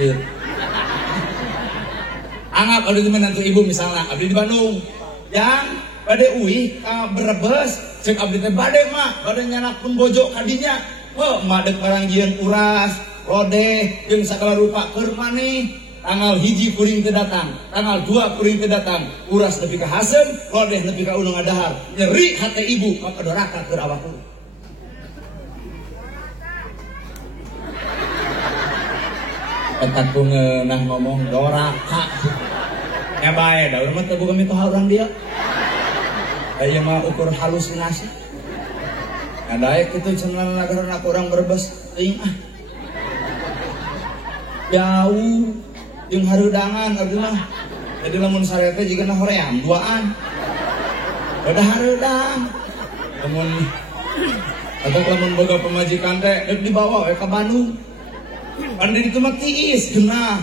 Ieu. Anggap abdi menantu ibu misalnya abdi di Bandung. Yang bade uih ka Brebes, cek abdi teh bade mah, bade nyanakkeun bojo ka dinya. Heuh, mah deuk barang jieun uras, lodeh jeung sagala rupa keur maneh. Tanggal 1 kuring teu datang, tanggal 2 kuring teu datang, uras nepi ka haseum, lodeh nepi ka ulung ngadahar, nyeri hate ibu maka doraka keur awak kuring. Entak ku ngeunah ngomong doraka. Ya bae da urang teh boga mitoha urang dia. Aya mah ukur halusinasi. Adae kitu cenah nagaran aku urang Brebes teuing ah. Jauh jeung hareudangan abdi mah. Jadi lamun sarete jigana hoream duaan. Udah hareudang. Lamun boga pamajikan teh deuk dibawa we ka Bandung. Pan di ditu mah tiis geunah.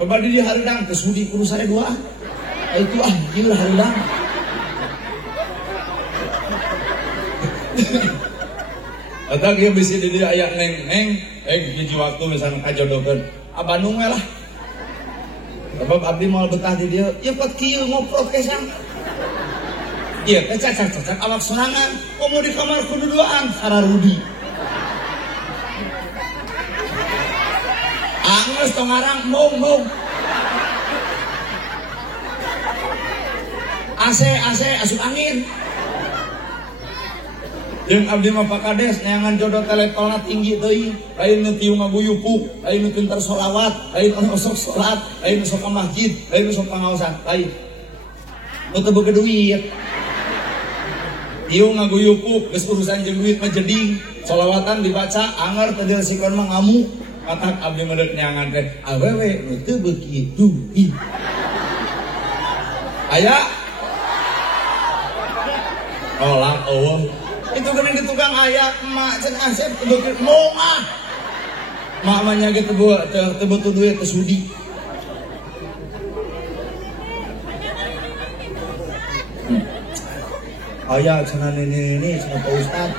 Coba di hareudang teh sudi kudu sare duaan. Itu ieu hareudang. Eta ge bisi di dieu aya neng hiji waktu misalnya kajodokeun. Bandung we lah. Sebab abdi moal betah di dieu, ieu pot kieu ngoprot kesang. Ieu teh cacak-cacak awak sorangan, komo di kamar kudu duaan sararudi. Anggeus tong ngarang mung. AC asup angin. Jeung abdi mah pakades neangan jodoh teleponna tinggi teuing, lain nu tiung ngaguyupuk, lain nu pinter sholawat, lain nu sok salat, lain nu sok ka masjid, lain nu sok pangaosan, lain. Nu teu boga duit. Tiung ngaguyupuk, geus urusan jeung duit mah jeding, sholawatan dibaca anger teu diresikon mah ngamuk. Matak abdi mah deuk neangan teh awewe nu teu beuki duit. Aya Tolak eueuh. Itu geuning di tukang aya emak cenah Asep begitu moal. Mak mah nya ge teu butuh duit teu sudi. Aya cenah ini cenah Pak Ustad.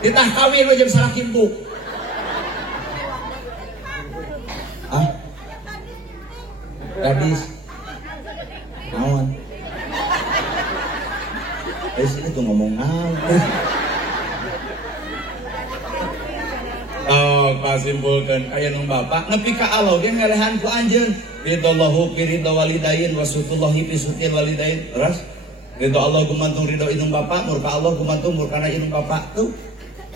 Ditah kawin we jeung salah kitu. Ah? Gadis. Naon? Sini tuh ngomong naon. Oh, pasimpulkeun aya nu bapak nepi ka Allah ge ngalehan ku anjeun. Ridallahu fi ridha walidain wa sutullahi fi sutil walidain. Terus ridho Allah gumantung ridho indung bapak, murka Allah gumantung murkana indung bapak tuh.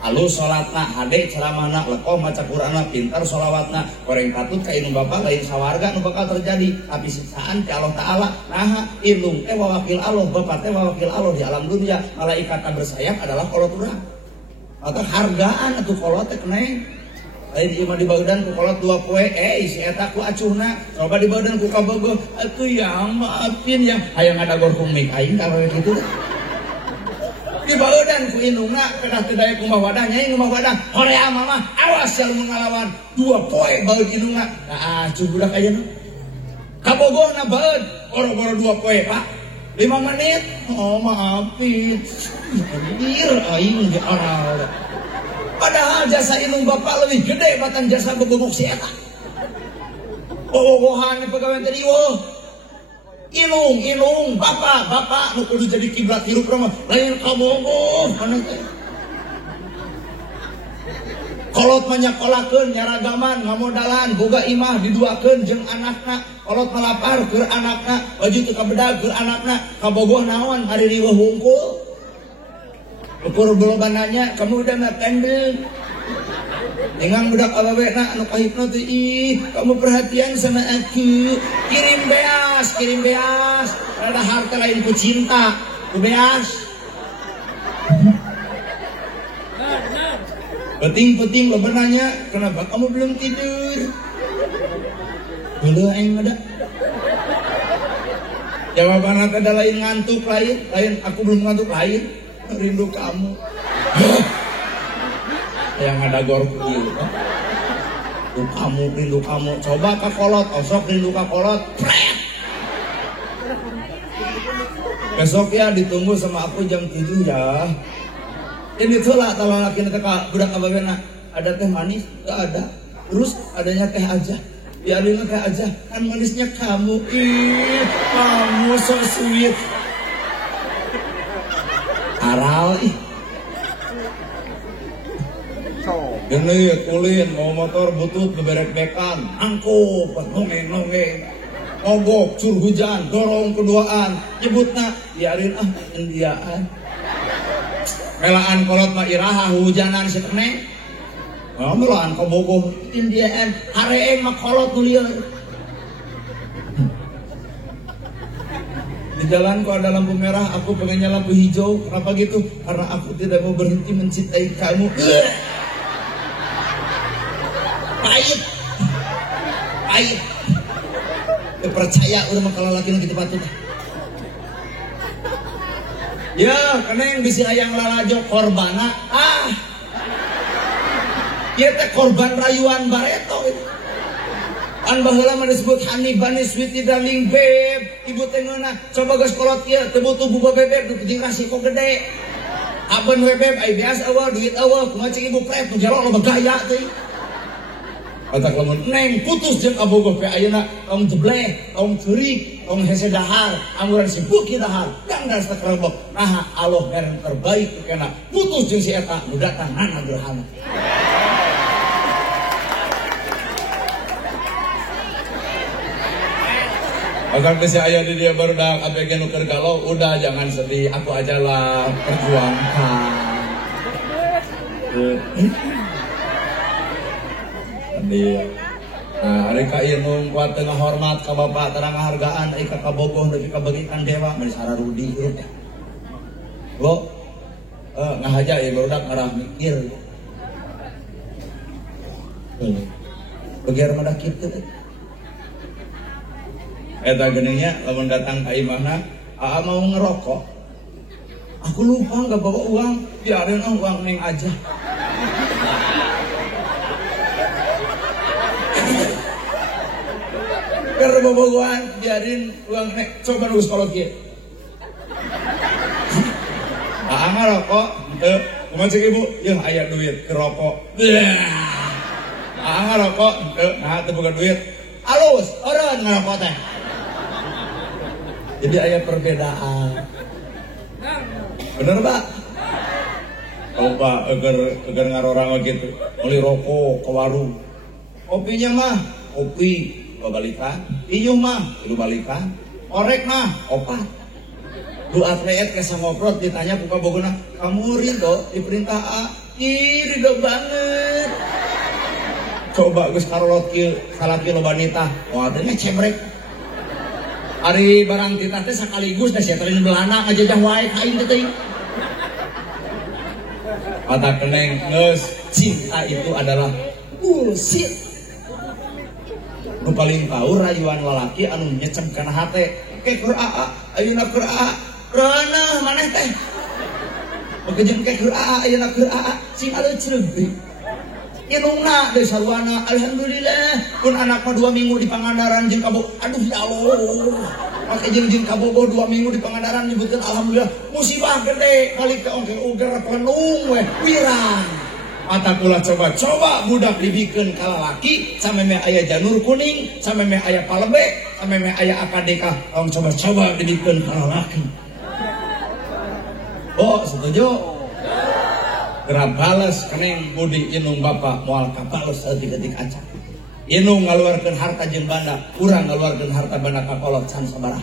Alus salatna hade ceramahna lekoh maca Qur'anna pintar sholawatna goreng katut ka indung bapak lain sawarga nu bakal terjadi tapi siksaan ti Allah taala. Nah indung teh wawakil Allah, bapak teh wawakil Allah di alam dunia. Malaikat bersayap adalah kolot urang. Atau hargaan atuh kolot teh keneh. Lain imah di baeudan ku kolot 2 poe si eta ku acuhna coba di baeudan ku kabogoh atuh yang maafin yang hayang ngadagor ku mik aing ka kitu. Di baeudan ku indungna kedah teu daya kumaha wadah nyai kumaha wadah horea mah awas yang mengalawan 2 poe baeud indungna. Nah acuh budak ayeuna kabogohna baeud boro-boro 2 poe Pak 5 menit oh maafin anjir aing ge aral. Padahal jasa indung bapak lebih gede batan jasa bebogok si eta. Bobogohan pegawai tadi wah. Inung bapak nu kudu jadi kiblat hirup mah lain kabogoh kana teh. Kolot mah nyakolakeun nyaragaman ngamodalan boga imah diduakeun jeung anakna. Kolot malapar keur anakna baju teu kabedag keur anakna kabogoh naon ari riweuh hungkul. Ukur beloban nanya, kamu udah nggak tendel? Dengan budak awewe na anu kahitna teh ih, kamu perhatian sama aku. Kirim beas. Ada harta lain ku cinta, ku beas. Penting lo nanya, kenapa kamu belum tidur? Belum aing ada. Jawaban ada lain ngantuk lain aku belum ngantuk lain. Rindu kamu yang ada gorku rindu kamu coba ke kolot osok rindu ke kolot besok ya ditunggu sama aku jam 7 ya ini tuh lah kalau laki neka budak kabagana ada teh manis gak ada terus adanya teh aja biarin teh aja kan manisnya kamu kamu so sweet aral ih gini kulin mau motor butut beberek-bekan angkup nongeng mogok cur hujan dorong keduaan nyebutna biarin endiaan melaan kolot mah iraha hujanan si keneng melaan kabogoh indiaan hareeng mah kolot nulian. Di jalanku ada lampu merah, aku pengennya lampu hijau. Kenapa gitu? Karena aku tidak mau berhenti mencintai kamu. Pahit. Percaya udah kalau laki gitu patut. Ya, karena yang bisa ayang lalajo korbana. Dia teh korban rayuan bareto itu. An baheula mah disebut honey bunny sweetie darling babe. Ibu teh ngeuna coba geus kolot ieu teu butuh buba bebek nu penting resiko gede. Aben we beb ai biasa eueuh duit eueuh kumaha cing ibu prep nu jalo loba gaya teh. Atak lamun neng putus jeung abogoh pe ayeuna tong jebleh, tong ceurik, tong hese dahar, amuran si buki dahar, gangdan sakerebok. Nah Allah mereng terbaik kena putus jeung si eta nu datang nana gerhana. Akan bisa ayah di dia baru dak APG nuker galau, udah jangan sedih, aku aja lah perjuangkan. Dia, nah hari kaya nung kuat tengah hormat ke bapak terang hargaan, ika kabogoh dari kebagikan dewa, menisara rudi itu. Lo, ngahaja ya baru dak ngarah mikir. Begiar madah kita. Eta geningnya lamun datang ka imahna, mau ngerokok. Aku lupa nggak bawa uang, biarin uang neng aja. Karena bawa uang, biarin uang neng. Coba nunggu sekolah kia. Ngerokok, kumaha cek ibu, yeuh aya duit kerokok. Ngerokok, nah teu boga duit. Alus, eureun ngerokok teh. Jadi aya perbedaan. Bener Pak? Coba agar ngarorang gitu, beli rokok ke warung. Kopinya mah kopi, balikan. Inyuh mah, kudu balikan. Korek mah, opat. Lu atlet kesa ngoprot ditanya buka bogona, kamu ridho diperintah A? Ih ridho banget. Coba gus karolot kieu salaki loba nitah, wah teh cebrek. Ari barang titah teh sakaligus da sia teuing belana ngajajah wae ka aing teh teuing. Kata keneng geus cinta itu adalah bullshit. Nu paling tahu rayuan lalaki anu nyecep kana hate, ke keur AA, ayeuna keur AA. Rana maneh teh. Bekejeun ke keur AA ayeuna keur AA sing aleuceug deui. Inungna deui sarwana alhamdulillah pun anakna 2 minggu di Pangandaran jeung kabogo. Aduh ya Allah. Make jeung kabogo 2 minggu di Pangandaran nyebutkeun alhamdulillah musibah gede balik ke ongke uger penung we wirang. Mata kula coba budak dibikeun ka lalaki sameme aya janur kuning, sameme aya palebe, sameme aya akadeka, tong coba dibikeun ka lalaki. Oh, setuju? Gerak balas keneng budi inung bapak moal kapales detik aca. Inung ngaluarkeun harta jeung banda, urang ngaluarkeun harta banda ka kolot can sabaraha.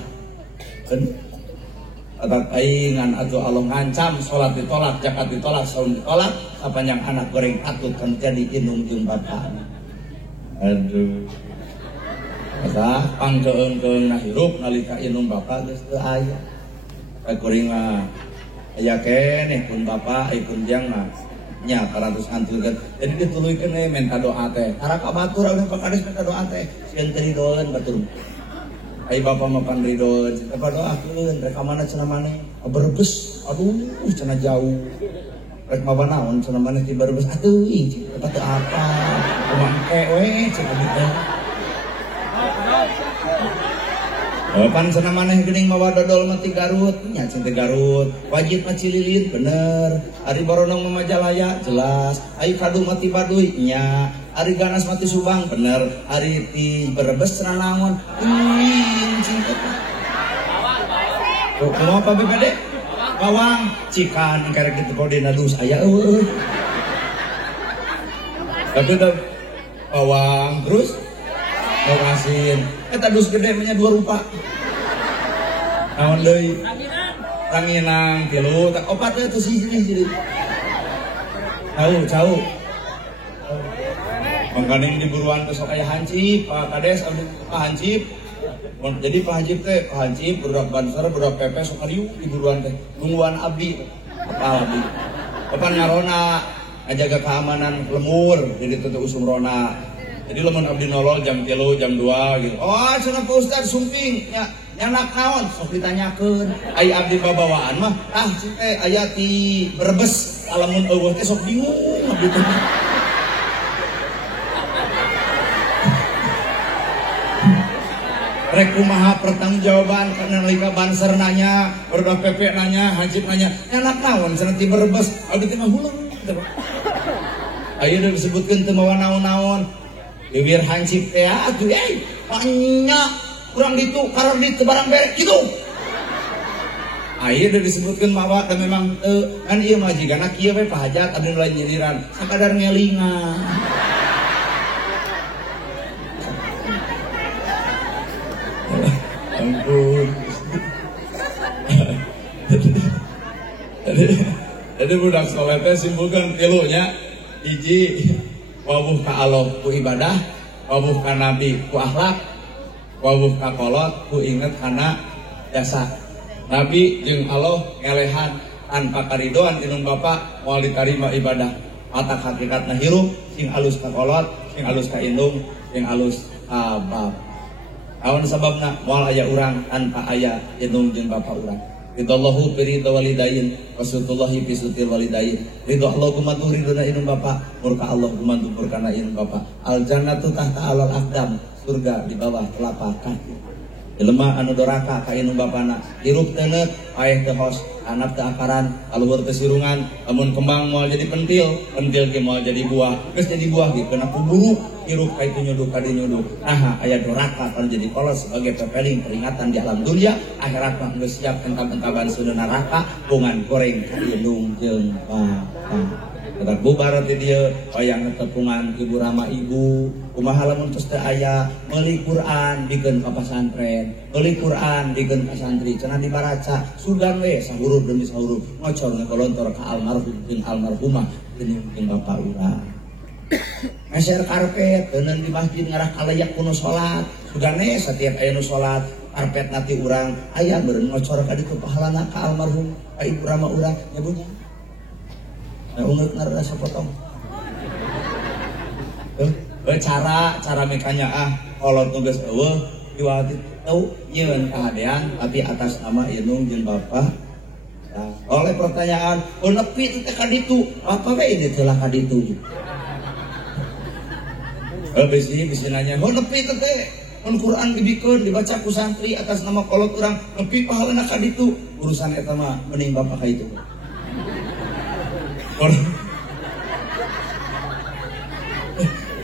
Keun atak aingan atuh Allah ngancam salat ditolak, zakat ditolak, saum ditolak, sapanjang anak goreng atut kan jadi inung jeung bapak. Aduh. Eta pangkeung-keungna hirup nalika inung bapak geus teu aya. Kakuring mah aya keneh pun bapak pun jangna nya 400 antulkeun. Jadi dituluykeun we minta doa teh. Haraka batur urang pakades minta doa teh. Sieun teu ridoeun batur. Ai bapak mah pan ridoeun, kita doakeun rek ka mana cenah maneh? Brebes. Aduh, cenah jauh. Rek mawa naon cenah maneh ti Brebes? Atuh ing teu apa. Mangke we cenah gitu. Pan cenah maneh geuning mawa dodol mah ti Garut, nya cenah ti Garut. Wajib mah Cililin bener. Ari Baronong mah Majalaya jelas. Ayu Kadu mah ti Baduy nya. Ari Ganas mah ti Subang bener. Ari ti Brebes cenah naon? Cinta. Kumaha apa BPD? Bawang cikan karek kitu kodena dus aya eueuh. Tapi bawang terus bawang asin. Eta dus gede nya 2 rupa. Naon deui? Ranginang 3, tak 4 teh teu siji. Cau. Mangkaning di buruan teh sok aya hancip, Pak Kades abdi Pak hancip. Jadi Pak hancip, budak banser, budak pepe sok ariu di buruan teh. Nungguan abdi. Apa abdi? Papan ngarona ngajaga keamanan lemur, jadi teu usum rona. Jadi lamun abdi nolol jam 3, jam 2 gitu. Oh, cenah Pak Ustad sumping nya nyanak naon sok ditanyakeun. Ai abdi babawaan mah teh aya ti Brebes lamun eueuh teh sok bingung abdi teh. Rek kumaha pertanggungjawaban karena nalika banser nanya, berdak pepe nanya, hancip nanya, nyanak naon cenah ti Brebes abdi teh mah huleung. Aya disebutkeun teu mawa naon-naon. Bibir hancip teh atuh banyak kurang ditu karena di barang berek gitu. Air udah disebutkan mawa dan memang kan iya majigana kieu we Pak Hajat ada lain nyindiran sakadar ngelingan. Ampun. Jadi budak soleh teh simpulkan tilunya hiji wawuh ka Allah ku ibadah, wawuh ka Nabi ku akhlak, wawuh ka kolot ku inget kana jasa. Nabi jeung Allah ngelehan tanpa karidoan inung bapak moal ditarima ibadah. Mata hakikatna hirup sing alus ka kolot, sing alus ka indung, sing alus ka bab. Awan sababna moal aya urang tanpa aya indung jeung bapak urang. Ridallahu fi ridha walidain, wasutullahi fi sutil walidain. Ridha Allah gumantung ridhona inung bapa, murka Allah gumantung murkana inung bapa. Al jannatu tahta alal aqdam, surga di bawah telapak kaki. Jelema anu doraka ka inung bapana, hirup teu neut, paeh teu hos, hanap teu akaran, kaluhur teu sirungan, lamun kembang moal jadi pentil, pentil ge moal jadi buah, geus jadi buah ge kena kuburu, hirup ka itu nyuduk ka dieu nyuduk. Nah, aya doraka kan jadi polos sebagai pepeling peringatan di alam dunia, akhirat mah geus siap entab-entaban sudah neraka, bungan goreng ka indung jeung bapa. Ketak bubar ti dieu wayang tepungan ibu rama ibu, kumaha lamun tos teu aya meuli Quran dikeun ka pasantren, meuli Quran dikeun ka santri, cenah dibaraca sugan we sahurup demi sahurup ngocor ngakolontor ka almarhum jeung almarhumah jeung bapa urang. Meser karpet teuneun di masjid ngarah kalayak kuno salat, sugane setiap aya nu salat karpet nanti urang aya beureun ngocor ka ditu pahalana ka almarhum ka ibu rama urang nyabunya. Ungut ngarana sapotong. Cara mekanya kolot nu geus eueuh diwati teu nyieun kahadean tapi atas nama indung jeung bapa. Nah, oleh pertanyaan, nepi teh ka ditu, apa we ieu teh lah ka ditu. Bisi nanya, nepi teh mun Quran dibikeun dibaca ku santri atas nama kolot urang, nepi pahalana ka ditu. Urusan eta mah mending bapa ka itu.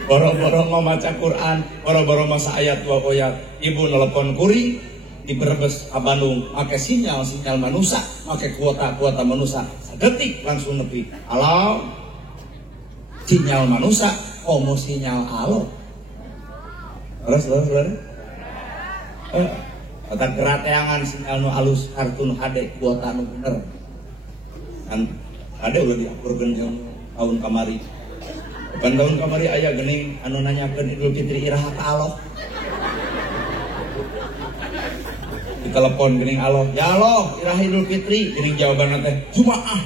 Boro-boro maca Quran, boro-boro masa ayat dua ayat. Ibu nelpon kuring di Brebes ka Bandung, make sinyal manusia, make kuota manusia. Sadetik langsung nepi. Halo. Sinyal manusia, komo sinyal halo. Terus. Kata gerateangan sinyal nu halus kartun HD kuota nu bener. Kan ada udah diakurkan yang tahun kamari. Bukan tahun kamari ayah gening anu nanyakeun Idul Fitri iraha ka Allah. Ditelepon gening Allah, ya Allah iraha Idul Fitri, gening jawaban teh Jumaah.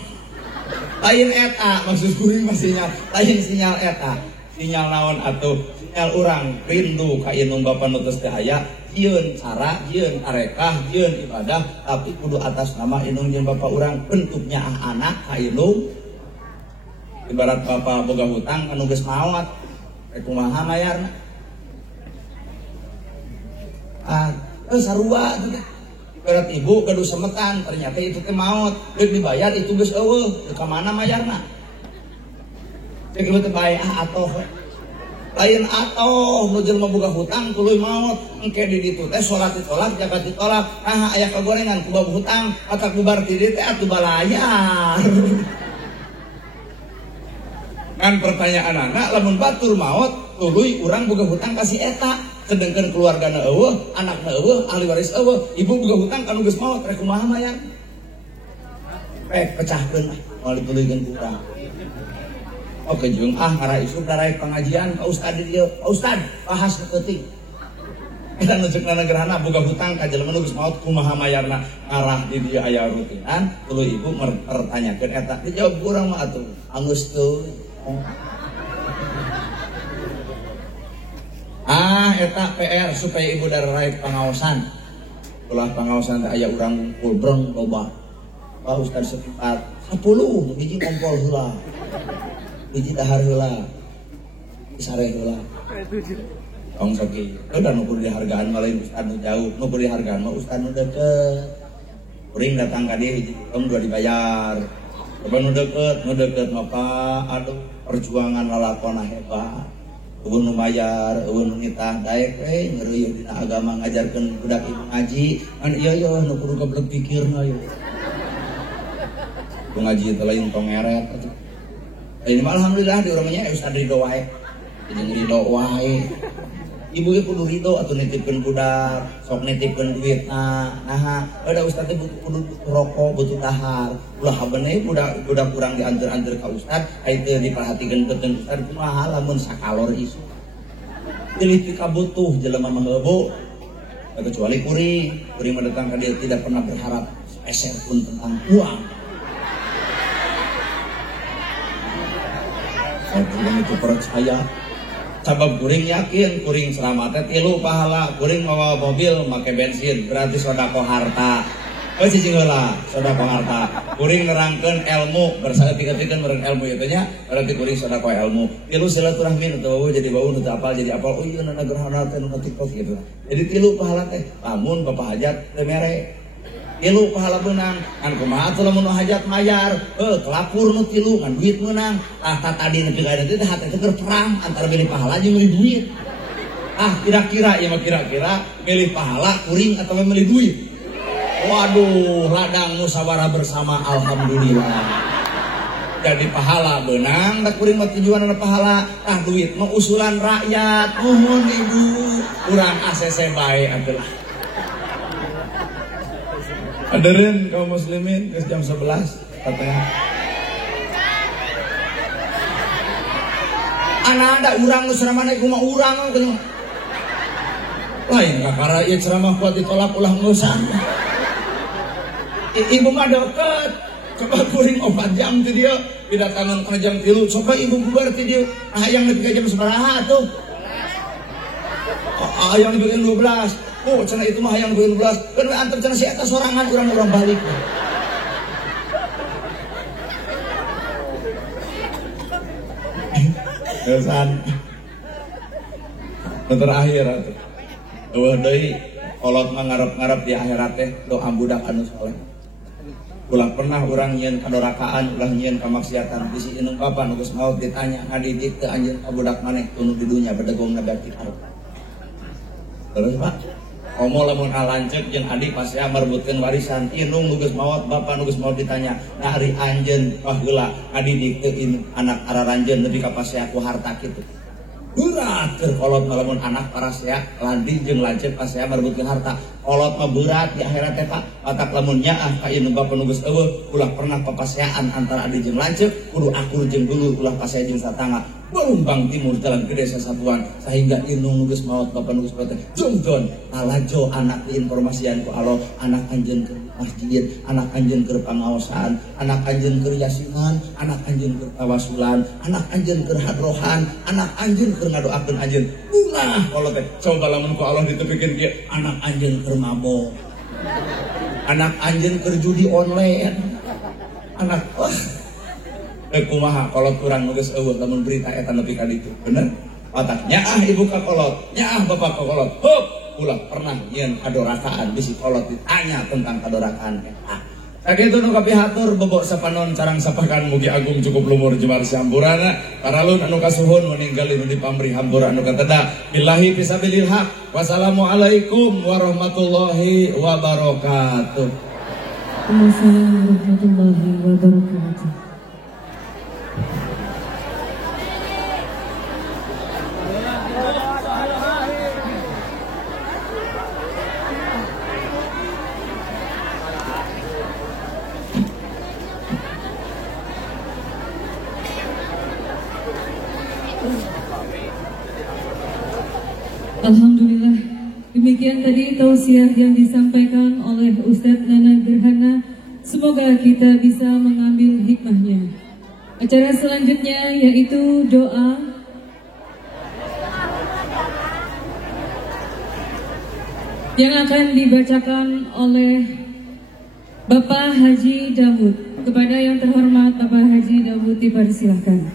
Lain eta maksud kuring mah sinyal, lain sinyal eta. Sinyal naon atuh? Sinyal urang rindu ka inung bapa nu teu aya. Jieun cara, jieun arekah, jieun ibadah, tapi kudu atas nama indung jeung bapa urang, bentuknya anak ka indung. Ibarat bapa boga hutang anu geus maot, kumaha mayarna? Sarua teh. Ibarat ibu gaduh semetan, ternyata itu teh maot, deuk dibayar itu geus eueuh, ka mana mayarna? Cek ieu teh bae atoh. Lain atoh nu jelema boga hutang tuluy maot engke di ditu teh salat ditolak zakat ditolak aya kagorengan ku boga hutang atak bubar ti dieu teh atuh balayar. Kan pertanyaan anak lamun batur maot tuluy urang boga hutang ka si eta sedengkeun keluargana eueuh anakna eueuh ahli waris eueuh ibu boga hutang kanu geus maot rek kumaha mayar pecahkeun moal dituluykeun ku urang. Oke jeung ngara isu daraek pengajian ka ustad di dieu. Ustad bahas penting. Eta nu ceuk nagaraana boga hutang ka jelema nu geus maot kumaha mayarna ngarah di dieu aya rutinan tuluy ibu mertanyakeun eta dijawab urang mah atuh angus teuy. Eta PR supaya ibu daraek pangaosan. Ulah pangaosan teh aya urang ngumpul breng loba. Pak Ustad sekitar 10 hiji kompol heula. Hiji dahar heula, sare heula. Tong saki, udah nu kudu dihargaan malain ustad nu jauh, nu kudu dihargaan mah ustad nu deukeut. Kuring datang ka dieu hiji tong dua dibayar. Coba nu deukeut mah Pak, aduh perjuangan lalakonna hebat. Eueun nu mayar, eueun nu nitah daek ngeureuyeuh dina agama ngajarkeun budak ibu ngaji. Kan ieu nu kudu geblek pikirna ieu. Tu ngaji teh lain tong ngeret atuh. Ini alhamdulillah di orangnya Ustad ridho wae. Jadi ridho wae. Ibu kudu ridho atuh nitipkeun budak, sok nitipkeun duitna. Nah, ada Ustad teh kudu rokok, butuh dahar. Ulah bener budak kurang diantar-antar ka Ustad, ai teu diperhatikeun betul Ustad kumaha lamun sakalor isu. Teu kabutuh jelema mah heueuh. Kecuali kuring mendatang ka dia tidak pernah berharap sepeser pun tentang uang. Kuring itu percaya sabab kuring yakin kuring selamatnya 3 pahala kuring mawa mobil make bensin berarti sodako harta cicing heula sedekah harta. Kuring nerangkeun ilmu bersaeutik-eutikeun meureun ilmu ieu teh nya berarti kuring sedekah ilmu. Tilu silaturahmi teu jadi bau teu apal jadi apal. Oh ieu na gerhana teh nu TikTok gitu. Jadi tilu pahala teh lamun bapak hajat teu mere. Tilu pahala beunang kan kumaha atuh lamun hajat mayar. Kelapur nu tilu ngan duit meunang. Tadi nepi ka teh hate teh keur perang antara milih pahala jeung milih duit. Kira-kira ya mah kira-kira milih pahala kuring atau milih duit. Waduh, ladang musyawarah bersama alhamdulillah. Jadi pahala benang, tak kuring mah tujuan pahala, duit mah usulan rakyat. Mohon ibu, kurang ACC bae adalah. Hadirin kaum muslimin, ke jam 11 katanya. Anak ada urang nu ceramah naik rumah urang kan. Lain kakara ieu ceramah kuat ditolak ulah ngeusan. Ibu mah deket, coba kuring 4 jam ti dieu, pidatangan kana jam 3, coba ibu bubar ti dieu. Hayang nepi ka jam sabaraha atuh? Hayang nepi ka 12. Oh, cenah itu mah hayang nepi ka 12. Kan we antar cenah si eta sorangan urang balik. Kesan. Terakhir atuh. Eueuh deui kolot mah ngarep-ngarep di akhirat teh doa budak anu saleh. Ulah pernah urang nyieun kadorakaan, ulah nyieun kamaksiatan. Bisi inung bapa nu geus maot ditanya, ngadidik teu anjeun ka budak maneh tunu di dunya bedegongna baki arep. Terus Pak, komo lamun alancek jeung adi pasti merebutkeun warisan. Inung nu geus maot, bapa nu geus maot ditanya, nah ari anjeun baheula ngadidik teu anak araranjeun nepi ka pasea ku harta kitu. Berat kolot lamun anak parasea landi jeung lancep pasea merebutkeun harta. Kolot mah berat di akhirat teh Pak. Matak lamun nyaah ka ieu bapa nu geus eueuh ulah pernah papaseaan antara adi jeung lancep, kudu akur jeung dulur ulah pasea jeung satangga. Berumbang timur jalan ke desa satuan sehingga inung nu geus maot bapa nu geus maot jongjon alajo anak diinformasian ku Allah, anak anjeun keur masjid, anak anjeun keur pangaosan, anak anjeun keur yasinan, anak anjeun keur tawasulan, anak anjeun keur hadrohan, anak anjeun keur ngadoakeun anjeun. Ulah kalau teh coba lamun ku Allah ditepikeun kieu, anak anjeun keur mabok, anak anjeun keur judi online, anak kumaha kolot urang nu geus eueuh lamun berita eta nepi ka ditu. Bener? Otak nyaah ibu ka kolot, nyaah bapak ka kolot. Heup, ulah pernah nyieun kadorakaan bisi kolot ditanya tentang kadorakaan eta. Sakitu nu kapihatur bobok sapanon carang sapakan mugi agung cukup lumur jemar sampurana. Paralun anu kasuhun meninggali nu dipamri hampura anu kateda. Billahi fisabilil haq. Wassalamualaikum warahmatullahi wabarakatuh. Wassalamualaikum warahmatullahi wabarakatuh. Alhamdulillah, demikian tadi tausiah yang disampaikan oleh Ustadz Nana Gerhana. Semoga kita bisa mengambil hikmahnya. Acara selanjutnya yaitu doa yang akan dibacakan oleh Bapak Haji Dawud. Kepada yang terhormat Bapak Haji Dawud dipersilahkan.